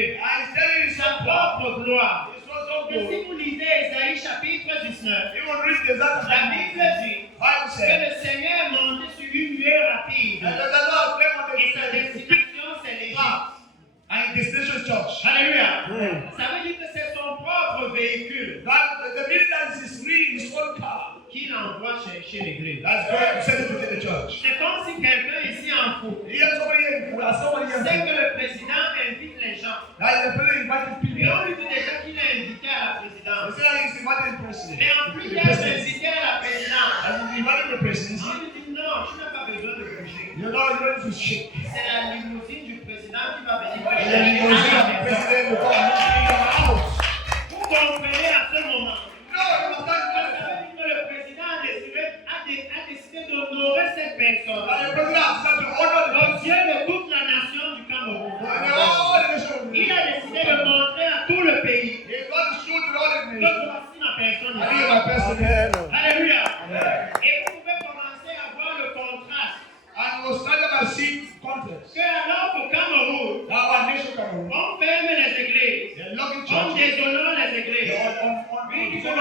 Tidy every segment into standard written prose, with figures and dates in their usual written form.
Dieu, sa propre gloire. Et si vous lisez Ésaïe chapitre 19, la Bible dit que le Seigneur est monté sur une nuée rapide et sa destination c'est l'Égypte. And destination is church. Alléluia. Ça veut dire que c'est son propre véhicule The meaning that is real is one car. qu'il envoie chercher l'église. That's going to send it to the church. C'est comme si quelqu'un ici en fout. Here somebody here, somebody here. C'est que le président invite les gens. Now the president invited people. Et on lui dit déjà qu'il est invité à la présidence. He said he's invited the president. Mais en plus d'être invité à la présidence, And he invited the president. on lui dit non, tu n'as pas besoin de bouger. You're not ready to shake. C'est la limousine du président qui va venir The prêcher. limousine of the president will come and meet you in your house. Vous comprenez à ce moment. No, you Ça veut dire que le président a décidé d'honorer cette personne. And the president has said to honor the Donc Dieu de toute la nation du Cameroun. president. Il a décidé de montrer à tout le pays He got to show to all the que nation. voici ma personne. I need my president. Alléluia. Et vous pouvez commencer à voir le contraste. And we'll start by seeing contest. Que alors qu'au Cameroun, Now our nation Cameroon. on ferme les églises, They're locking on churches. déshonore les églises. On Puis un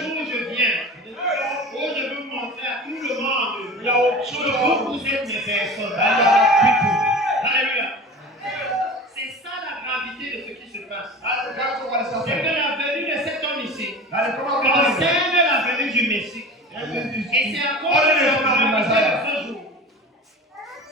jour je viens, où je veux montrer à tout le monde We are que children. vous êtes mes personnes. And we are people. Alléluia. C'est ça la gravité de ce qui se passe. That's the character of what is C'est que happening. la venue de cet homme ici And the come of God. concerne la venue du Messie. Et c'est à cause de la gravité de ce jour.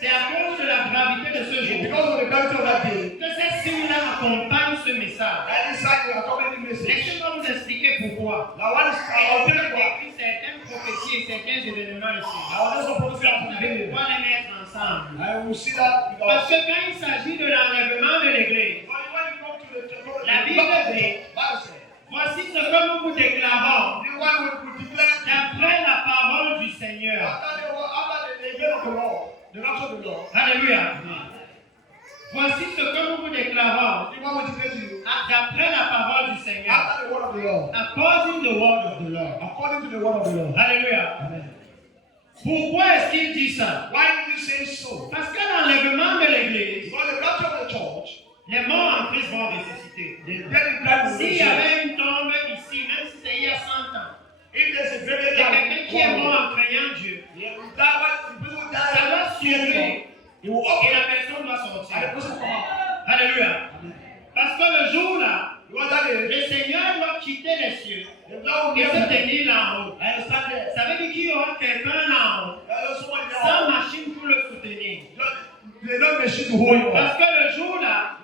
C'est à cause de la gravité de ce jour Because of the gravity of that day. que ces signes-là accompagnent ce message. And this side you are coming the message. Laissez-moi vous expliquer pourquoi. Now what is I'll our thing? écrit certaines prophéties et certains événements ici. Now there's a prophecy of Vous the allez day. pouvoir les mettre ensemble. I will see that Parce because que quand il s'agit de l'enlèvement de l'église, when you come to the La Bible dit, Bible says, voici ce que nous vous déclarons the one will declare d'après la parole du Seigneur. after the event of the Lord, the rapture of the Lord. Alléluia. Voici ce que nous vous déclarons The one will declare to you d'après la parole du Seigneur. after the word of the Lord, According the word of the Lord. according to the word of the Lord. Alléluia. Amen. Pourquoi est-ce qu'il dit ça? Why did he say so? Parce que l'enlèvement de l'église, Because the rapture of the church, les morts en Christ vont ressusciter. the dead in Christ will S'il y resurrect. avait une tombe ici, même si c'est il y a 100 ans, If there's a il very y a quelqu'un qui est mort en craignant Dieu, ça va s'ouvrir he will et open la personne doit and the sortir. person come out. Alléluia. Parce que le jour-là, Because that is le Seigneur doit quitter les cieux the Lord et will se never tenir là-haut. I understand that. Ça veut dire qu'il y aura quelqu'un là-haut, Somebody sans there. machine pour le soutenir. They don't machine to hold you up. Parce que le jour-là,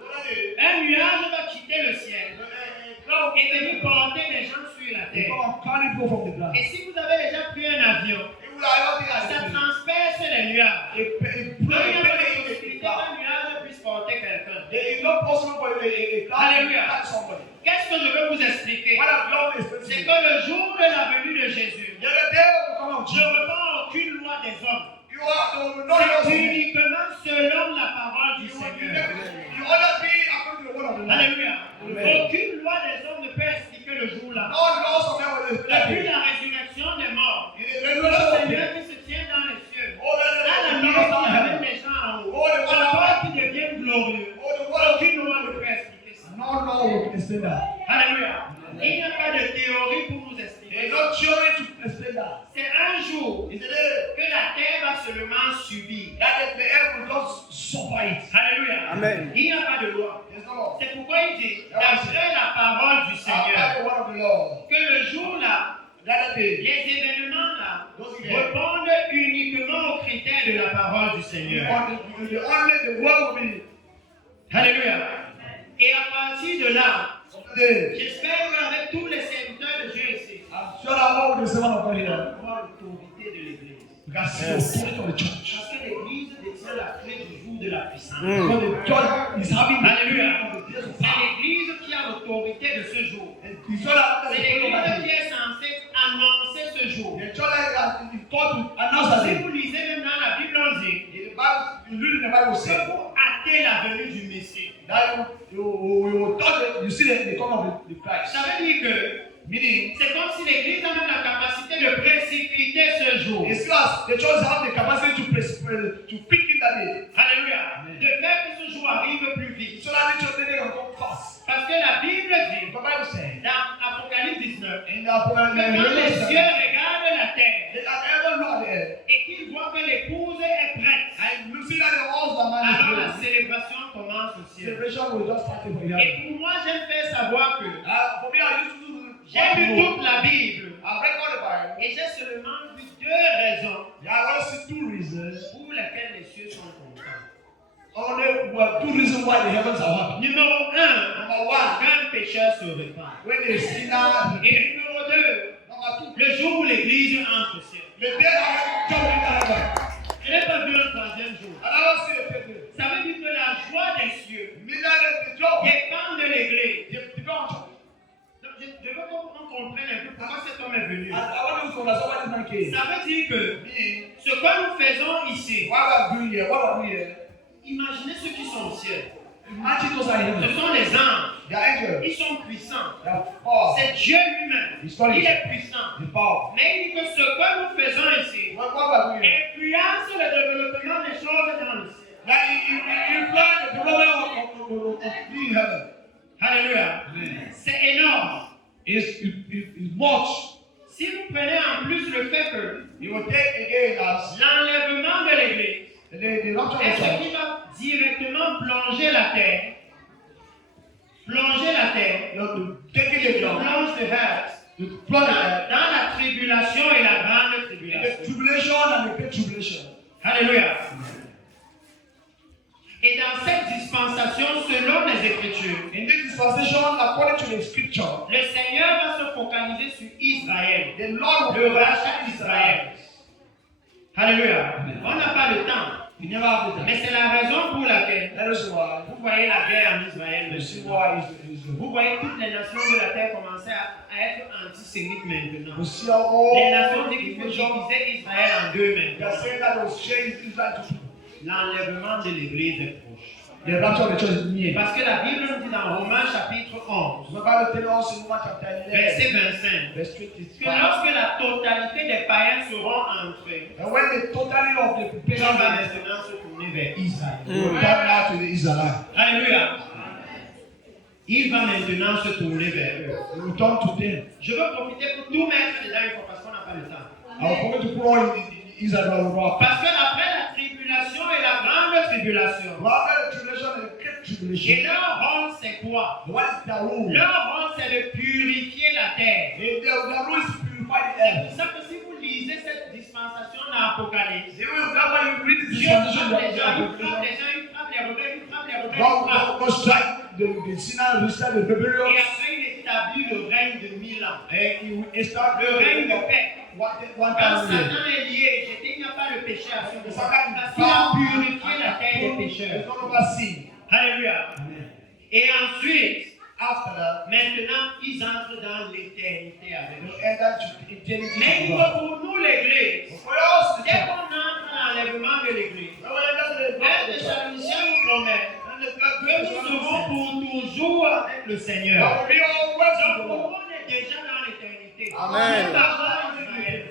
un nuage va quitter le ciel et venir porter les gens sur la They terre. come and carry people from the ground. Et si vous avez déjà pris un avion, ça transperce les nuages. Il n'y a pas de possibilité qu'un nuage puisse porter quelqu'un. It's not possible for a cloud to carry somebody. Qu'est-ce que je veux vous expliquer? What have you C'est experienced? que le jour de la venue de Jésus, The other day will come out. je ne reprends aucune loi des hommes. You are not C'est yours. uniquement selon la parole du You Seigneur. ought to be according to the word of the Lord. Alléluia. Amen. Aucune loi des hommes ne peut expliquer le jour-là. No laws of man will explain Depuis it. la résurrection des morts, In the le resurrection of Seigneur men, qui se tient dans les cieux, all à la the nuit laws qui of amène heaven, les gens en haut, all the le word corps qui devient glorieux, all the word of aucune loi ne peut expliquer ça. no law will explain that. Alléluia. Il n'y a pas de théorie pour nous expliquer. There's no theory to explain that. C'est un jour It's a day que la terre va seulement subir. that the earth will just suffer it. Alléluia. Amen. Il n'y a pas de loi. There's no law. C'est pourquoi il dit, d'après la parole du Seigneur, After the word of the Lord, que le jour-là, that day, les événements-là répondent uniquement aux critères de la parole du Seigneur. only the word will be Alléluia. Et à partir de là, today. j'espère qu'avec tous les serviteurs de Dieu ici, I'm sure that all the servants of God on here va voir l'autorité de l'Église. we can see the authority of the church. Parce que l'Église détient la clé du jour de la puissance. Because the church is having the Alléluia. of the days of C'est power. l'Église qui a l'autorité de ce jour. And the church that C'est has the l'Église authority. qui est censée annoncer ce jour. The church that has been taught to announce that Si day. vous lisez même dans la Bible, on dit The Bible, you read in the Bible que says pour hâter la venue du Messie. that you thought that you see the coming of the Christ. Ça veut dire que Meaning, c'est comme si l'Église a même la capacité de précipiter ce jour. it's as the church have the capacity to quicken keep that day. Alléluia. De faire que ce jour arrive plus vite. So that your day can come fast. Parce que la Bible dit, The Bible says, dans Apocalypse 19, in the que quand les cieux regardent la terre they have ever Lord there. et qu'ils voient que l'épouse est prête, And you see that the husband man alors la is ready. célébration commence au ciel. Celebration will just start for you. Et pour moi, j'aime faire savoir que For me, I used to do j'ai lu toute la Bible I've read all the Bible. et j'ai seulement vu 2 raisons There are only 2 reasons. pour lesquelles les cieux sont contents. Only 2 reasons why the heavens are happy. Numéro 1, Number 1, quand le pécheur se repent. when the sinner. Et numéro 2, Number 2, le jour où l'église entre au ciel. the day I jump into heaven. Je n'ai pas vu un 3e jour. And I don't see a third day. Ça veut dire que la joie des cieux Immediately the job. dépend de l'église. The God. Donc, je veux qu'on comprenne un peu pourquoi cet homme est venu. And I want you to understand why this man came. Ça veut dire que Me, ce que nous faisons ici, why we are doing here? What are we here? imaginez ceux qui sont au ciel. Imagine those are in Ce heaven. sont les anges. They are angels. Ils sont puissants. They are power. C'est Dieu lui-même. Il est puissant. The power. Mais il dit que ce que nous faisons ici What we are doing here? influence le développement des choses dans le ciel. That you plan the development of being in heaven. Alléluia. C'est énorme. It's much. Si vous prenez en plus le fait que You will take again as l'enlèvement de l'église the rapture est of the ce church. qui va directement plonger la terre. Plonger la terre. You have to take it again. Plonge the earth You plunge it dans la tribulation et la grande in the tribulation. tribulation and the great tribulation. Alléluia. Et dans cette dispensation, selon les Écritures, In this dispensation, according to the scripture, le Seigneur va se focaliser sur Israël, the Lord le will rachat d'Israël. Alléluia. On n'a pas le temps, He never have the mais time. c'est la raison pour laquelle That is why vous voyez la guerre en Israël. you see maintenant. why is Vous voyez toutes les nations de la terre commencer à être antisémites maintenant. you see how all Les nations disent qu'il faut nations diviser Israël en 2 they are maintenant. saying that they will change Israel to two. L'enlèvement de l'église est proche. The rapture of the church is near. Parce que la Bible nous dit dans Romains chapitre 11, The Bible tells us in Romans chapter 11, verset 25, verse que 25. lorsque la totalité des païens seront entrés, And when the totality of the on people va are maintenant se tourner vers Israël. will come now to the Israelites. Alléluia. Il va maintenant se tourner vers eux. They will turn to them. Je veux profiter pour tout mettre dedans une fois parce qu'on n'a pas le temps. I will commit to put all in Israel rock. Parce que après la tribulation et la grande tribulation, After the tribulation and the great et tribulation, leur rôle c'est quoi? what is their rule? Leur rôle c'est de purifier la terre. Their rule is to purify the C'est earth. pour ça que si vous lisez cette dispensation dans l'Apocalypse, They will that's why you read this Dieu dispensation. frappe les gens, il frappe les gens, il frappe les rebelles, il frappe les rebelles, il frappe. God strike the sinner, restart the Et rebellion, après il établit le règne de 1000 ans. and he will start Le règne de paix. one Quand time a year. Satan est lié, jeté, il n'y a pas le péché à ce Satan moment. Parce qu'il a purifié la terre des pécheurs. It's not over sin. Alléluia. Et ensuite, After that, maintenant, ils entrent dans l'éternité avec you nous. enter to eternity. Mais il faut pour nous, l'Église, For us, the dès church, qu'on entre dans l'enlèvement de l'Église, when we enter to the Père de church, Saint-Michel nous promet and the que nous serons pour toujours avec le Seigneur. that will be always Donc, with the pour Lord. on est déjà dans l'éternité. Amen. C'est pas grave, Israël.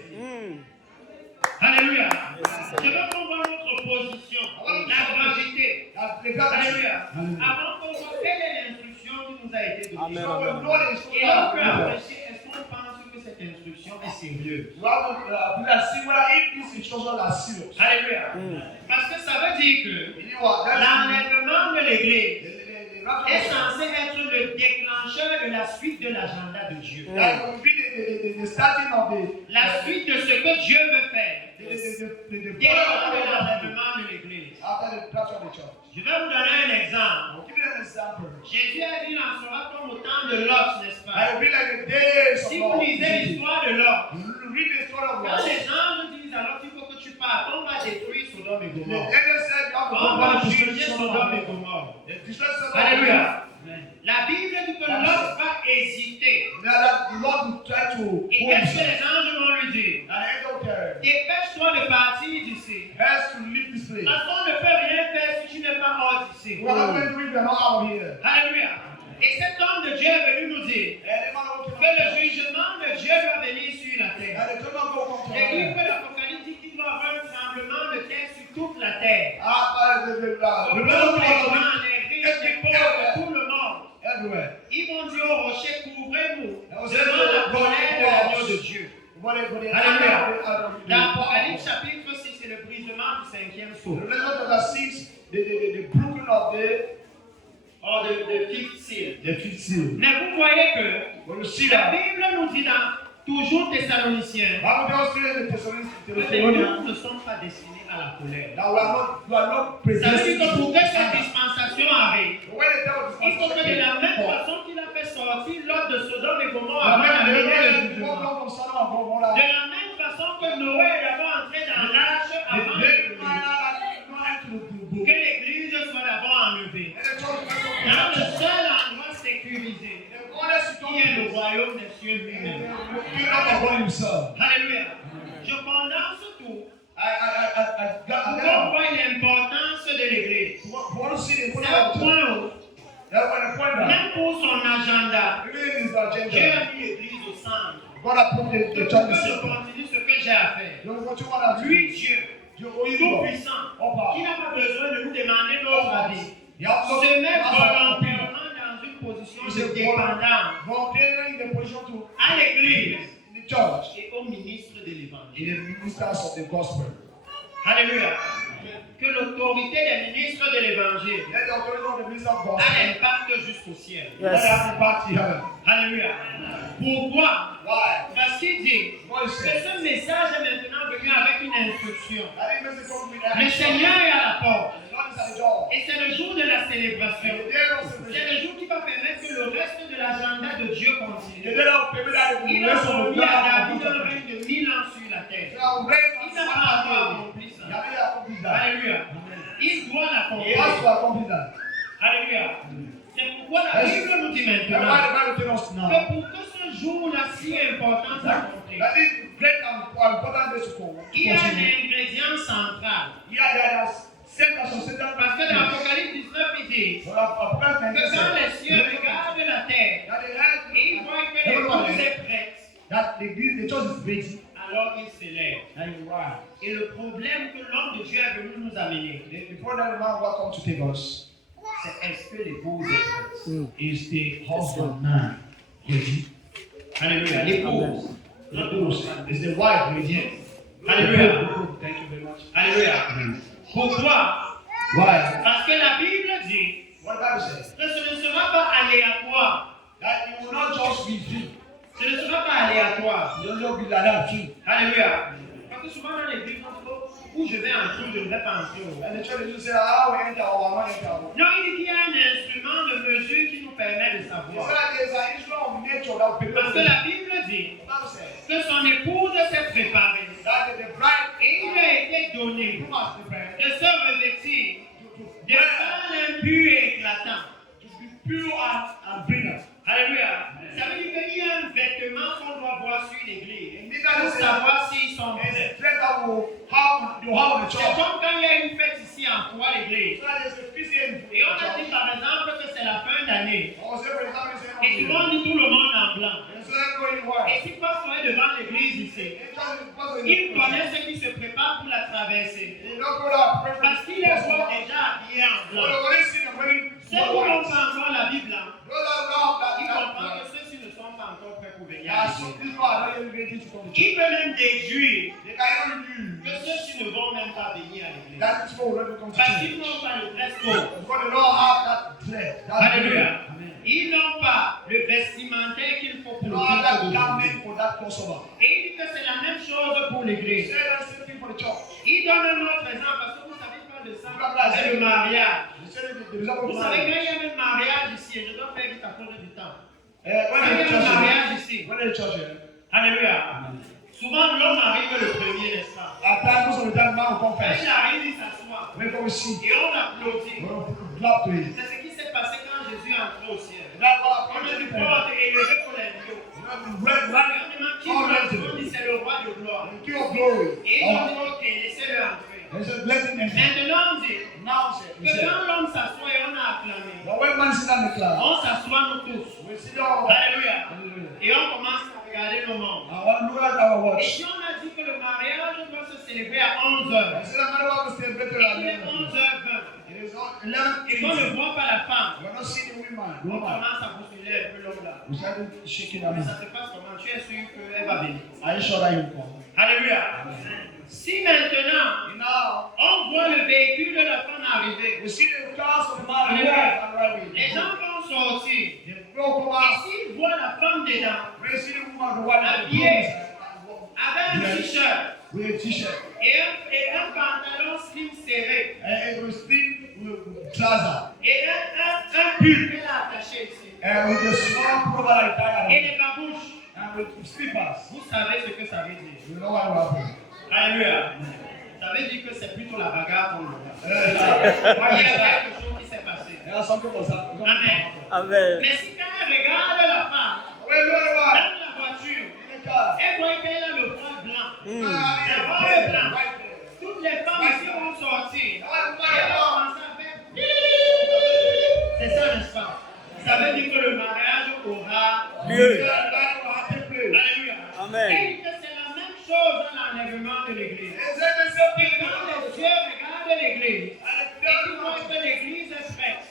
Alléluia. Je veux qu'on voit notre position, la gravité. That the God is- Alléluia. Avant qu'on voit quelle est l'instruction qui nous a été donnée. Amen. So we know the Et là, on peut instruction. apprécier, est-ce qu'on pense que cette instruction est sérieuse? We have to see whether if these instructions are serious. Alléluia. Parce que ça veut dire que You know what? That's l'enlèvement de l'Église the rapture est of the church. censé être le déclencheur de la suite de l'agenda de Dieu. That will be the starting of La suite de ce que Dieu veut faire. the Dépend de l'enlèvement de l'Église. after the rapture of the church. Je vais vous donner un exemple. I'll give you an example. Jésus a dit, il en sera comme au temps de Lot, n'est-ce It pas? will be like the days of Si vous Lot. lisez l'histoire de Lot, You read the story of quand Lot. les anges disent alors il faut que tu partes, on va détruire Sodome et The Gomorrhe. angel said you have to On go va back to juger Sodom Sodome et and Gomorrhe. destroy Sodom. Alléluia. La Bible dit que Lot va hésiter. That the Lord will try to Et hold qu'est-ce que him. les anges vont lui dire? And the angel tell him, Dépêche-toi de partir d'ici. has to leave this place. Parce qu'on ne peut rien faire si tu n'es pas hors d'ici. We are not going to leave, we are not out of here. Alléluia. Et cet homme de Dieu est venu nous dire And the man will que le jugement de Dieu va venir sur la terre. and the children will come to L'église her. de l'Apocalypse dit qu'il doit y avoir un tremblement de terre sur toute la terre. The Tout blood of les God gens, les riches, les pauvres, tout le monde. everywhere. Ils vont dire au rocher, couvrez-nous That was devant la it. colère de l'agneau de Dieu. Alléluia. Dans Apocalypse chapitre 6, c'est le brisement du cinquième sceau. The broken of The fifth seal. the fifth seal. Mais vous voyez que When you see la that, Bible nous dit dans toujours Thessaloniciens Bible tells you in the que les Thessalonians jours ne sont pas destinés à la colère. that we are not Ça veut dire predestined que to pour que cette anger. dispensation arrive, But when the devil il faut que de la même façon qu'il a fait sortir l'ordre de Sodome et Gomorrhe avant d'amener le jugement, de la même façon que Noé est d'abord entré dans l'arche avant que l'église soit d'abord enlevée. Dans le seul endroit sécurisé, qui est le royaume des cieux lui-même. Alléluia. Je condense tout pour qu'on voit l'importance de l'église. C'est un point où, même pour son agenda, Dieu a mis l'église au centre. Je continue ce que j'ai à faire. Lui, Dieu, tout-puissant, qui n'a pas besoin de nous demander notre avis, se met volontairement dans une position de dépendance à l'église et au ministre de l'évangile. Alléluia. Que l'autorité des ministres de l'évangile a un impact jusqu'au ciel. Alléluia. Pourquoi? Parce qu'il dit que ce message est maintenant venu avec une instruction. Le Seigneur est à la porte. Et c'est le jour de la célébration. C'est le jour qui va permettre que le reste de l'agenda de Dieu continue. Il a promis à David un règne de 1000 ans sur la terre. Il n'a pas encore accompli ça. Alléluia. Il doit l'accomplir. Alléluia. C'est pourquoi la Bible nous dit maintenant que pour que ce jour-là si important s'accomplit, il y a un ingrédient central. Parce que dans Apocalypse 19, il dit que quand les cieux regardent la terre et ils voient que l'épouse est prête, alors ils s'élèvent. Et le problème que l'homme de Dieu est venu nous amener, c'est est-ce que l'épouse est prête? Is the husbandman ready? Alléluia. L'épouse. Is the wife ready? Alléluia. Thank you very much. Alléluia. Pourquoi? Why? Parce que la Bible dit What the Bible says? que ce ne sera pas aléatoire. That you will not just be free. Ce ne sera pas aléatoire. You will not be like that free. Alléluia. Parce que souvent dans l'église, on dit où je vais entrer, je ne vais pas entrer. And the church will say, ah, we enter or not enter. Non, il dit qu'il y a un instrument de mesure qui nous permet de So savoir. that there is an instrument of nature that will be Parce que la Bible dit The Bible says que son épouse s'est préparée. that the bride Et il lui a été donné who must prepare de se revêtir de pâle impur et éclatant. to be pure and brilliant. Alléluia. Ça veut dire qu'il y a un vêtement qu'on doit voir sur l'église Indeed, pour that is savoir s'ils sont a prêts. thread that will have the C'est church. comme quand il y a une fête ici en foi l'église. So that there's a feast in Et on a the dit church. par exemple que c'est la fin d'année. Or say, for example, say, Et souvent on dit tout le monde en blanc. and so let's go in work. Et si pasteur est devant l'église ici, il connaît ceux qui se préparent pour la traversée. Parce qu'il les voit déjà habillés en blanc. Ceux qui n'ont pas encore la Bible blanc, ils comprennent que ceux-ci ne sont pas encore prêts pour venir à l'église. Il peut même déduire que ceux-ci ne vont même pas venir à l'église. Parce qu'ils n'ont pas le dress code. Alléluia. Ils n'ont pas le vestimentaire qu'il faut pour le culte. Et il dit que c'est la même chose pour l'église. Il donne un autre exemple parce que vous savez pas de ça. C'est le mariage. Vous savez qu'il y a un mariage ici et je dois faire vite à cause du temps. Il y a un mariage ici. Alléluia. Souvent l'homme arrive le premier, n'est-ce pas? Quand il arrive, il s'assoit. Et on applaudit. C'est ce qui s'est passé quand Jésus est entré au ciel. On a du porte et levé pour l'agneau. On demande qui veut, on dit c'est le roi de gloire. Et ils ont dit ok, laissez-le entrer. Maintenant on dit que quand l'homme s'assoit et on a acclamé, on s'assoit nous tous. Alléluia. Et on commence à regarder nos membres. Et si on a dit que le mariage doit se célébrer à 11h, il est pas la femme. You are not seeing the woman. The On woman. commence à bousculer un peu l'homme là. You started shaking her Mais hand. ça se passe comment? Tu es sûr qu'elle va venir. Are you sure that you will come? Alléluia. Si maintenant, Now, on voit le véhicule de la femme arriver, we see the cars of the man and Alléluia. wife Les arriving. gens vont sortir. They will come Et out. s'ils voient la femme dedans, We see the woman, the wife, the Habillée. groom, avec un t-shirt with a t-shirt et un pantalon slim serré, and with thin trouser et un pull qu'elle a attaché ici, and with a small pullover like et that les babouches, and with slippers. vous savez ce que ça veut dire. You know what will happen? Alléluia. Ça veut dire que c'est plutôt la bagarre qu'on voit. Il y a Why is that? quelque chose qui s'est passé. Yeah, something was happening. Amen. Amen. Mais si quand elle regarde la femme Wait, wait, dans wait. la voiture, In the car. elle voit qu'elle a le poil blanc. Toutes les femmes ici vont sortir. Et elles vont commencer à faire. C'est ça, n'est-ce pas? Ça veut dire que le mariage aura Lieu. Alléluia. Amen. Et que c'est la même chose dans l'enlèvement de l'église. Et quand les yeux regardent l'église, et qu'ils voient que l'église est prête.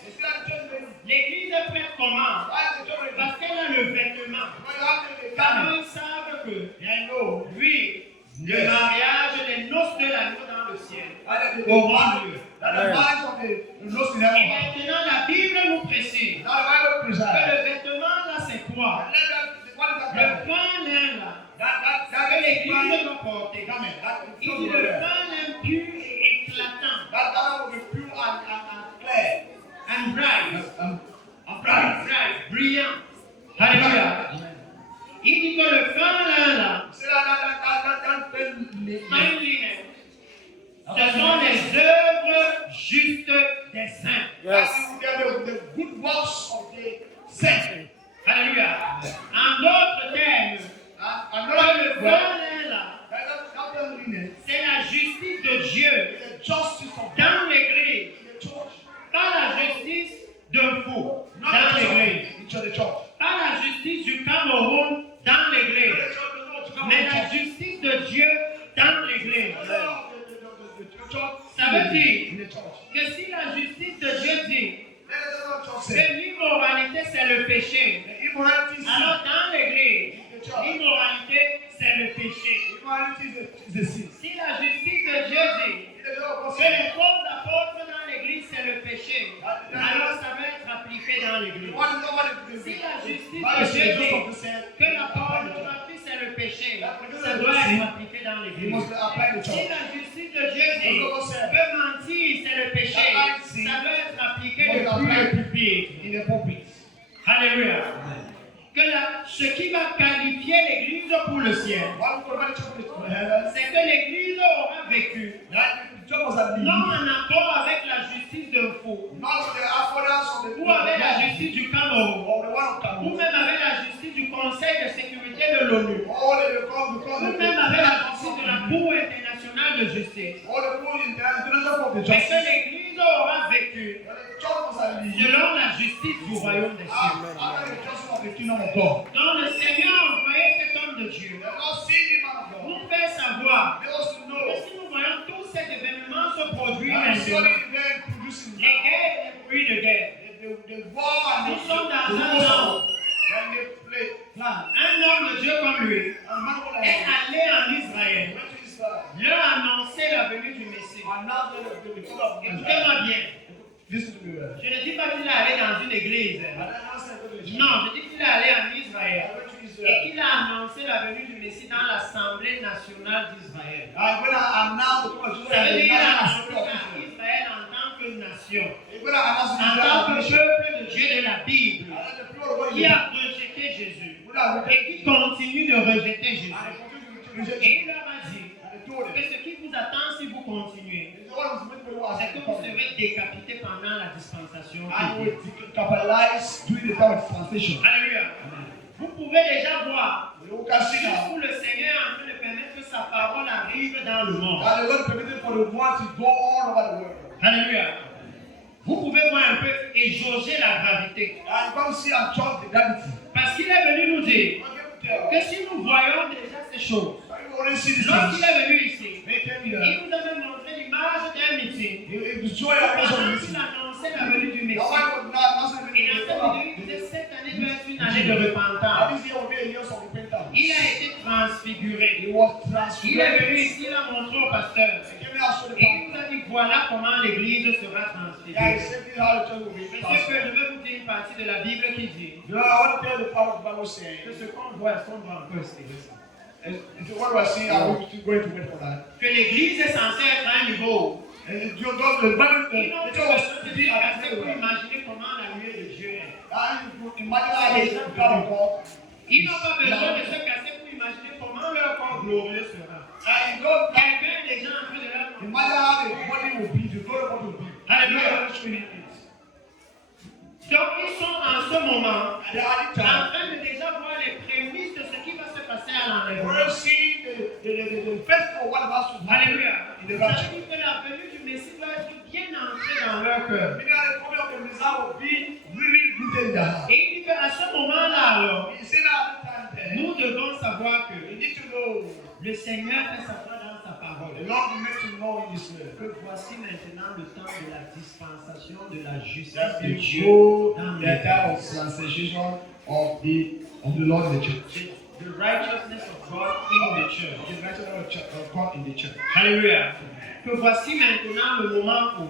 L'église est prête comment? Parce qu'elle a le vêtement. Car ils savent que, oui, le mariage, les noces de l'agneau dans le ciel auront lieu. Et maintenant, la Bible nous précise que le vêtement là, c'est quoi? Le fin lin là, que l'église doit porter. Il dit le fin lin pur et éclatant. And bright, brillant. Alléluia. Il dit que le fin lin là, fine linen, ce sont les œuvres justes des saints. Yes. The good works of the saints. Alléluia. En d'autres termes, le fin lin là, c'est la justice de Dieu The justice of dans l'église. the church. Pas la justice d'un fou dans l'église. The church. Pas la justice du Cameroun dans l'église. Mais la justice de Dieu dans l'église. Ça veut dire que si la justice de Dieu dit que l'immoralité c'est le péché, alors dans l'église, l'immoralité c'est le péché. Si la justice de Dieu dit que les fausses apôtres dans l'église c'est le péché, alors ça va être appliqué dans l'église. Si la justice de Dieu dit que la pornographie c'est le péché, ça doit être appliqué dans l'église. Si la justice de Dieu dit que mentir c'est le péché, ça doit être appliqué depuis le pulpit. Alléluia. Que ce qui va qualifier l'église pour le ciel, c'est que l'église aura vécu non en accord avec la justice d'un fou, ou avec la justice du Cameroun, ou même avec la justice du Conseil de sécurité de l'ONU, ou même avec la justice de la Cour internationale de justice. Mais que l'église aura vécu selon la justice du royaume des cieux. Donc le Seigneur a envoyé cet homme de Dieu pour faire savoir que si nous voyons tous ces événements se produire maintenant, les guerres et les bruits de guerre, nous sommes dans un homme. Un homme de Dieu comme lui est allé en Israël, leur annoncer la venue du Messie. Écoutez-moi bien. Je ne dis pas qu'il est allé dans une église. Non, je dis qu'il est allé en Israël et qu'il a annoncé la venue du Messie dans l'Assemblée nationale d'Israël. Ça veut dire qu'il a annoncé à Israël en tant que nation, en tant que peuple de Dieu de la Bible, qui a rejeté Jésus et qui continue de rejeter Jésus. Et il leur a dit que ce qui vous attend si vous continuez, c'est que vous serez décapité pendant la dispensation. Alléluia. Vous pouvez déjà voir où le Seigneur est en train de permettre que sa parole arrive dans le monde. Alléluia. Vous pouvez voir un peu et jauger la gravité. Parce qu'il est venu nous dire que si nous voyons déjà ces choses, lorsqu'il est venu ici, il nous avait montré l'image d'un meeting. Pendant qu'il annonçait la venue du Messie, année de repentance. this year will be a year of repentance. Il a été transfiguré. He was Il est transfigured. venu ici, il a montré au pasteur. He came out to the Et il nous a dit, voilà comment l'église sera Yeah, he transfigurée. said this is how the church will be C'est ce que transfigured. je veux vous dire une partie de la Bible qui dit You know, I want to tell you the part of the Bible saying, que ce qu'on voit, est-ce qu'on voit un peu cette église? and so what do I see? I'm still going to wait for that. Que l'église est censée être à un niveau. And you don't, the Bible, Ils n'ont the pas church was besoin to de be dire at assez the pour level. imaginer comment la nuée de Dieu est. You imagine how they come of God. Ils n'ont pas besoin de se casser pour imaginer comment leur corps glorieux sera. And God, Quelqu'un est déjà en train de leur imagine how the body will be, the glory of God will be. Alléluia. Alléluia. Donc ils sont en ce moment They are en the time. train de déjà voir les prémices de ce qui va se passer à l'enlèvement. We're seeing the first of what was to happen Alléluia. in the Ça rapture. veut dire que la venue du Messie doit être bien entrée dans leur cœur. Meaning that the coming of the Messiah will be really rooted in their heart. Et il dit qu'à ce moment-là, alors, He said at the time then, nous devons savoir que we need to know, le Seigneur fait sa foi dans sa parole. the Lord will make to know in His word. Que voici maintenant le temps de la dispensation de la justice That de we Dieu go dans the les time of transition of the Lord in the church. The righteousness of God in the church. The righteousness of God in the church. Alléluia. Que voici maintenant le moment où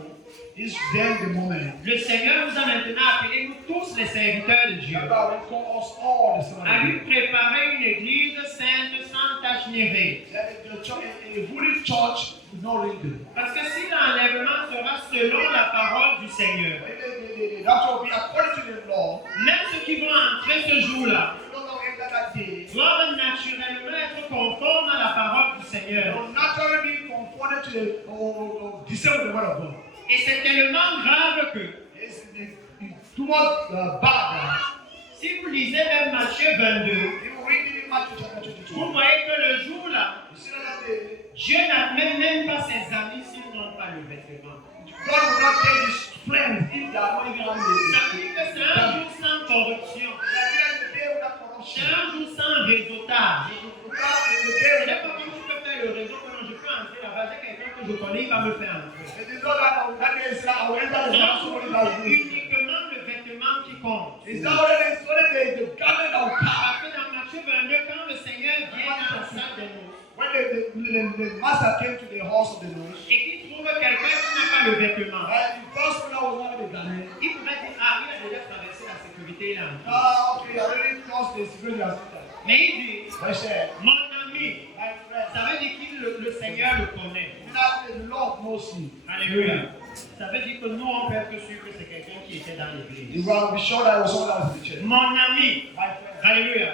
This then the moment. le Seigneur nous a maintenant appelés, nous tous les serviteurs de Dieu, God will call us all the sons à of lui God. préparer une église sainte sans tache ni ride. The church, a holy church is not written. Parce que si l'enlèvement sera selon la parole du Seigneur, That will be according to the law. même ceux qui vont entrer ce jour-là You don't know enter that day. doivent naturellement être conformes à la parole du Seigneur. You'll naturally be conformed to the or discern the word of God. Et c'est tellement grave que, It's too much bad. si vous lisez même Matthieu 22, You read in Matthew chapter 22. vous voyez que le jour-là, You see that day, Dieu n'admet même pas ses amis s'ils n'ont pas le vêtement. God will not take his friends if they are not even on Ça the veut dire que c'est un jour sans corruption. C'est un jour sans réseautage. Ce n'est pas comme tu peux faire le réseau, que non, je peux entrer là-bas, j'ai quelqu'un que je connais, il va me faire entrer. C'est uniquement le vêtement qui compte. Parce que dans Matthieu 22, quand le Seigneur vient dans la salle des noces, When the master came to the house of the nose, et qu'il trouve quelqu'un qui n'a pas le vêtement, the first one was not the garment. il pourrait dire, ah, il a déjà traversé la sécurité, il a entré. Okay, I already crossed the security assistant. Mais il dit, I said, mon ami, my friend, ça veut dire que le Seigneur le connaît. that the Lord knows you. Alléluia. Ça veut dire que nous, on peut être sûr que c'est quelqu'un qui était dans l'église. You will be sure that it was someone that was in the church. Mon ami, My friend, alléluia.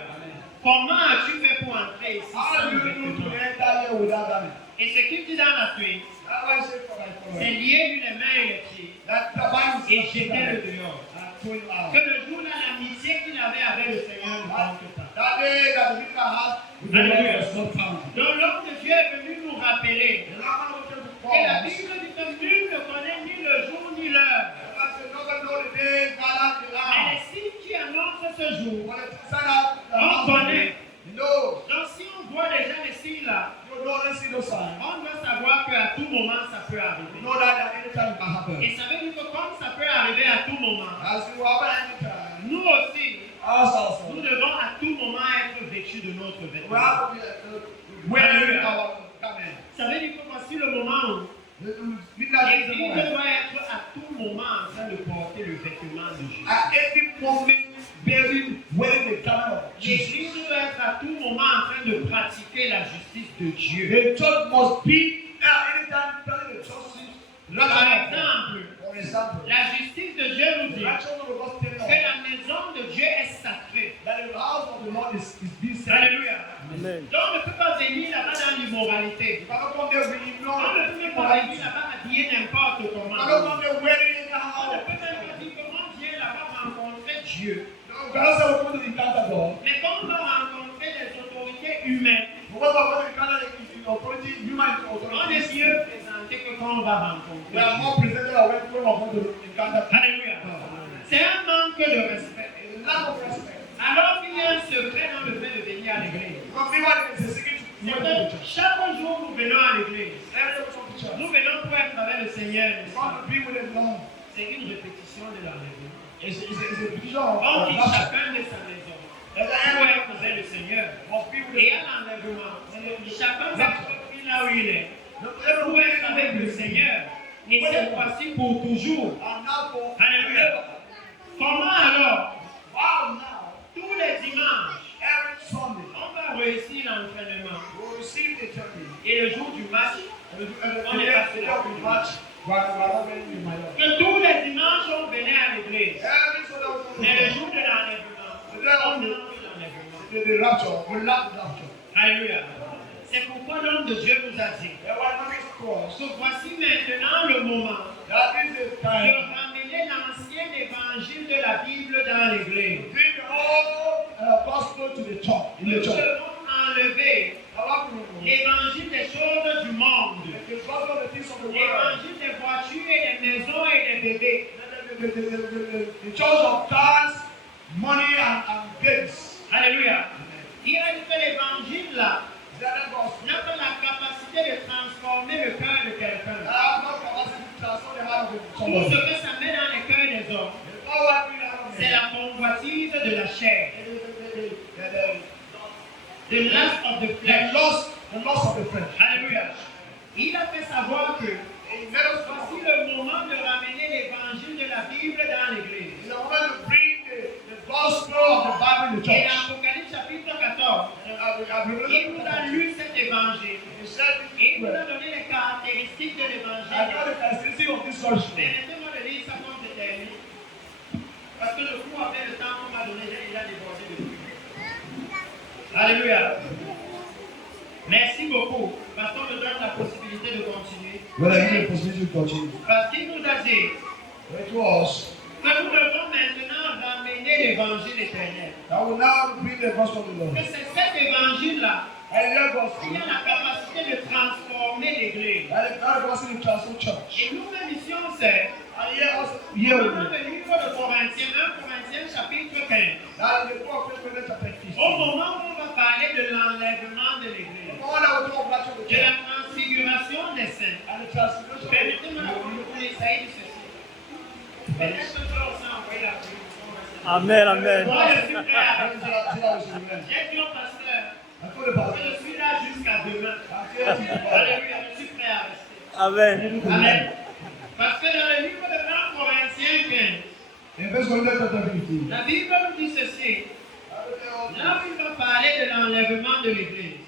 Comment as-tu fait pour entrer ici how sans do le you do to vêtement? enter here without garment? Et ce qu'il dit dans la suite, That's why I say for my c'est follower, lier lui les mains et les pieds that the Bible et says jeter le that dehors. and throw him out. Que le jour-là, l'amitié qu'il avait avec le Seigneur ne compte pas. That day that the people had with the Hallelujah. Lord was not found. Donc l'homme de Dieu est venu nous rappeler The Lord wanted to que call la us. Bible dit que nul ne connaît ni le jour ni l'heure. God said, nobody know the day, God, the Mais hour. les signes qui annoncent ce jour, When it sign out, the on house, connaît. you know, Donc si on voit déjà les signes là, you don't see those signs. on doit savoir qu'à tout moment ça peut arriver. You know that at any time it can happen. Et ça veut dire que comme ça peut arriver à tout moment, As you have any time, nous aussi, us also, nous devons à tout moment être vêtus de notre we vêtement. have to be wearing our garment. Ça veut dire que voici le moment où Midnight is the l'Église moment. doit être à tout moment en train de porter le vêtement de Jésus. At every moment, wearing the garment of Jesus. L'Église doit être à tout moment en train de pratiquer la justice de Dieu. The church must be anytime telling the church. Par exemple, For example, la justice de Dieu nous the dit action of the Lord telling que us la maison de Dieu est sacrée. that the house of the Lord is being set. Alléluia. Amen. Donc on ne peut pas venir là-bas dans l'immoralité. You cannot come there with On ne ignorance. peut pas venir là-bas habillé n'importe You comment. cannot come there wearing On ne anyhow. peut même pas dire comment on vient là-bas rencontrer Dieu. You cannot say we're going to encounter God. Mais quand on va rencontrer les autorités humaines, But what about when we encounter the authority, human on est authority? mieux présenté que quand on va rencontrer We are Dieu. more presented when we're going to encounter. Alléluia. C'est un manque de respect. It's a lack of respect. Alors qu'il y a un secret dans le fait de venir à l'église. Because meanwhile, it's a secret to C'est go to que church. chaque jour nous venons à l'église. Every day we come to church. Nous venons pour être avec le Seigneur. We want to be with the Lord. C'est une répétition de l'enlèvement. It's a vision of On quitte rapture. chacun de sa maison. Où faisait le Seigneur. Et à l'enlèvement, chacun s'est pris là où il est. Pour être avec le Seigneur. Et cette fois-ci pour toujours. Alléluia. Comment alors? Tous les dimanches, on va réussir l'entraînement. Et le jour du match, on est passé là. Que tous les dimanches, on venait à l'église. Mais le jour de l'enlèvement, on est l'enlèvement. Alléluia. C'est pourquoi l'homme de Dieu nous a dit que voici maintenant le moment de ramener l'ancien évangile de la Bible dans l'église. Nous devons enlever l'évangile des choses du monde, l'évangile des voitures et des maisons et des bébés. The church of cars, money and babies. Alléluia. Il a dit que l'évangile là n'a pas la capacité de transformer le cœur de quelqu'un. Tout ce que ça met dans les cœurs des hommes, c'est la convoitise de la chair. The lust of the flesh. Alléluia. Il a fait savoir que voici le moment de ramener l'évangile de la Bible dans l'église. Et l'Apocalypse chapitre 14, il nous a lu cet évangile. Et il nous a donné les caractéristiques de l'évangile. Permettez-moi de lire ça comme je termine. Parce que le coup après le temps qu'on m'a donné, j'ai déjà débordé depuis. Alléluia. Merci beaucoup. Parce qu'on me donne la possibilité de continuer. Parce qu'il nous a dit que nous devons maintenant ramener l'évangile éternel. Que c'est cet évangile-là qui a la capacité de transformer l'église. Et nous-mêmes ici, on sait, dans le livre de Corinthiens, 1 Corinthiens chapitre 15, au moment où on va parler de l'enlèvement de l'église, de la transfiguration des saints, permettez-moi de lire Isaïe ceci. Amen, amen. Moi, je suis prêt à rester. J'ai dit au pasteur, je suis là jusqu'à demain. Alléluia, je suis prêt à rester. Amen. Amen. Parce que dans le livre de 1 Corinthiens 15, la Bible nous dit ceci. Là où il va parler de l'enlèvement de l'église.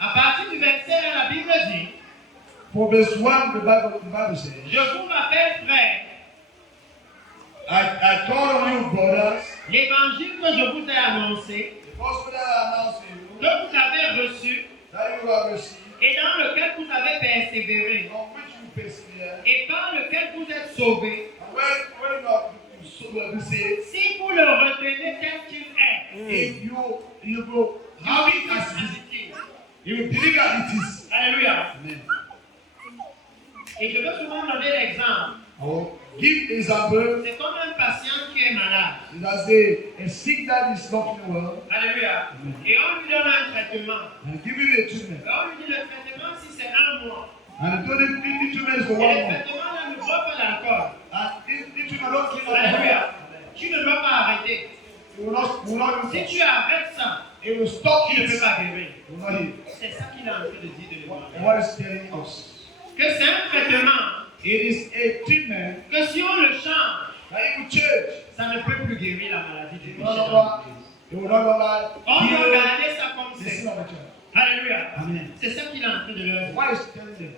À partir du verset 1, la Bible dit, For verse 1, the Bible says, je vous rappelle, frère, I call on you, brothers, l'évangile que je vous ai annoncé, the gospel that I announced to you, que vous avez reçu, that you have received, et dans lequel vous avez persévéré, on which you persevere, et par lequel vous êtes sauvés, and when you are saved, si vous le retenez tel qu'il est, if you will have it as it is, you will believe that it is. Alléluia. Amen. Et je veux souvent donner l'exemple. I will give example. C'est comme un patient qui est malade. It has a sick that is not in the world. Alléluia. Et on lui donne un traitement. And give him a treatment. Et on lui dit le traitement si c'est 1 mois. And the treatment is for Et 1 le month. traitement là ne doit pas l'alcool. And the treatment don't kill Alléluia. Tu ne dois pas arrêter. You will not Si tu arrêtes ça, it will stop tu ne it. peux pas guérir. You will not heal. C'est ça qu'il est en train de dire de And l'évangile. what is telling us? Que c'est un traitement It is a treatment que si on le change, that it will change. ça ne peut plus guérir la maladie du It péché. will no longer On doit heal garder ça comme the sin c'est. of the church. Alléluia. Amen. C'est ça qu'il est en train de leur dire. What is telling them?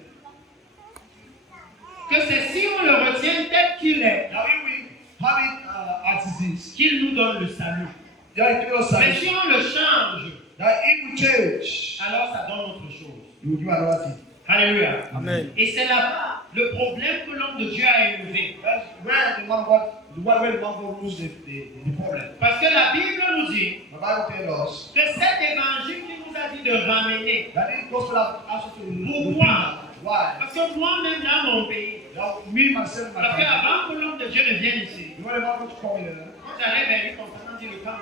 Que c'est si on le retient tel qu'il est, Now if we have it as it is, qu'il nous donne le salut. that it will Mais salvation. si on le change, That it will change. alors ça donne autre chose. You will give another thing. Alléluia. Amen. Et c'est là le problème que l'homme de Dieu a élevé. That's where the man will lose the problem. Parce que la Bible nous dit The Bible tells us que cet évangile qui nous a dit de ramener. that this gospel has asked us to Pourquoi? Why? Parce que moi-même dans mon pays, Now, me, myself, my parce family. qu'avant que l'homme de Dieu ne vienne ici, You know the man to come here. quand j'allais vers lui concernant dire le camp,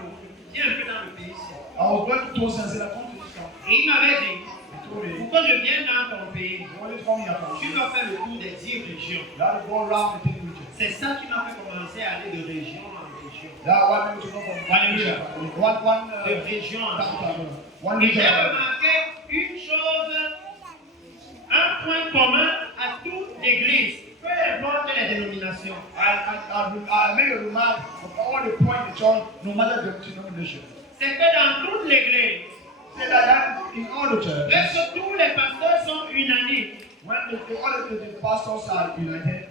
viens un peu dans le pays ici. I was going to Tosa and said, I come to this town. Et il m'avait dit, He told me, pour que je vienne dans ton pays, you want to come here? tu dois faire le tour des 10 régions. You have to go around the 10 regions. C'est ça qui m'a fait commencer à aller de région en région. région. That one thing to know from Hallelujah. one De région en région. one Et j'ai region. remarqué une chose, un point commun à toute l'église, peu importe les dénominations. I made a remark of all the point in the church, no matter the denomination. C'est que dans toute l'église, Say that in all the church, presque tous les pasteurs sont unanimes when all the pastors are united,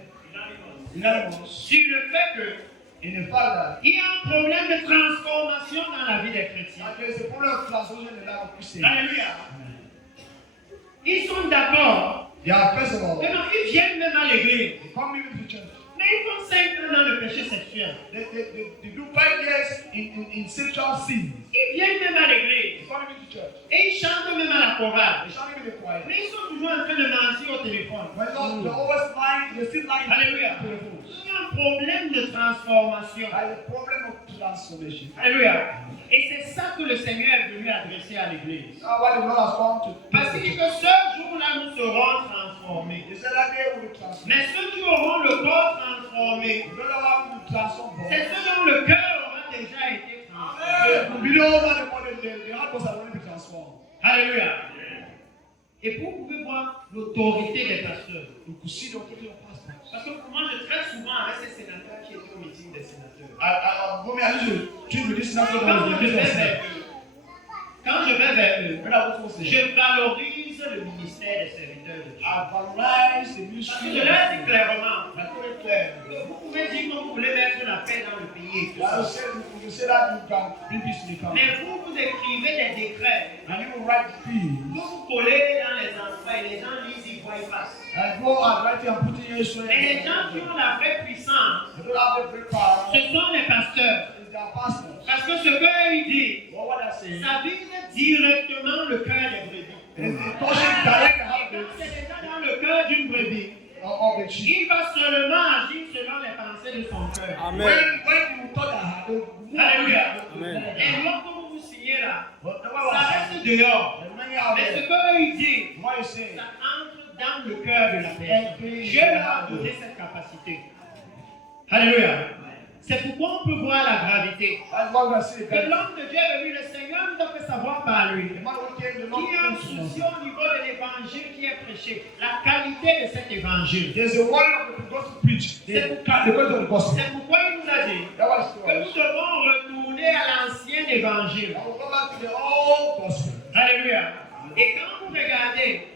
unanimous sur le fait que in the fact that il y a un problème de transformation dans la vie des chrétiens. there is a problem of transformation in the life of Christians. Alléluia. Ils sont d'accord. They are first of all, Maintenant, ils viennent même à l'église. they come even to the church. Mais ils font 5 ans dans le péché sexuel. They do 5 years in sexual sin. Ils viennent même à l'église. They come even to church. Et ils chantent même à la chorale. They shout even the choir. Mais ils sont toujours en train de mentir au téléphone. When they're always lying, they still lying Alléluia. to the fools. Il y a un problème de transformation. There is a problem of transformation. Alléluia. Et c'est ça que le Seigneur est venu adresser à l'église. Now what the Lord has come to Parce qu'il dit que ce jour-là, nous serons transformés. He said that day will be transformed. Mais ceux qui auront le corps transformé, The other one will be transformed. c'est ceux dont le cœur aura déjà été transformé. We know that the heart was already be transformed. Alléluia. Et vous pouvez voir l'autorité des pasteurs. You could see the authority of pastors. Parce que moi, je traite souvent avec ces sénateurs qui étaient au meeting des sénateurs. I used to treat with this natural Quand je vais vers eux, When I was je valorise le ministère des serviteurs de Dieu. I valorize the Parce ministry. que je leur dis clairement, I told it clear. vous pouvez dire que vous voulez mettre la paix dans le pays et tout I ça. you say that you can bring peace to the country. Mais vous écrivez des décrets, And you will write peace. vous collez dans les endroits et les gens lisent, ils voient, ils passent. And go and write it and put it in your Et les gens qui ont la vraie puissance, They don't have the great power. ce sont les pasteurs. It's their pastors. Parce que ce qu'eux disent, But what I say, ça vise directement le cœur des brebis. it touches direct the heart Et quand c'est déjà dans le cœur d'une brebis, of the sheep. il va seulement agir selon les pensées de son cœur. Amen. When you touch the heart, Alléluia. Amen. Et lorsque vous vous signez là, But the ça way reste dehors. Mais ce qu'eux disent, what you say, ça entre dans le cœur de la personne. Dieu leur a donné cette capacité. Alléluia. C'est pourquoi on peut voir la gravité. that's what we say. Que l'homme de Dieu est venu, le Seigneur nous a fait savoir par lui. The man who came, the Qu'il Lord y a un came to souci us. au niveau de l'évangile qui est prêché. La qualité de cet évangile. There's a word of the gospel preach. The word of the gospel. C'est pourquoi il nous a dit That was que nous devons retourner à l'ancien évangile. I will go back to the old gospel. Alléluia. Et quand vous regardez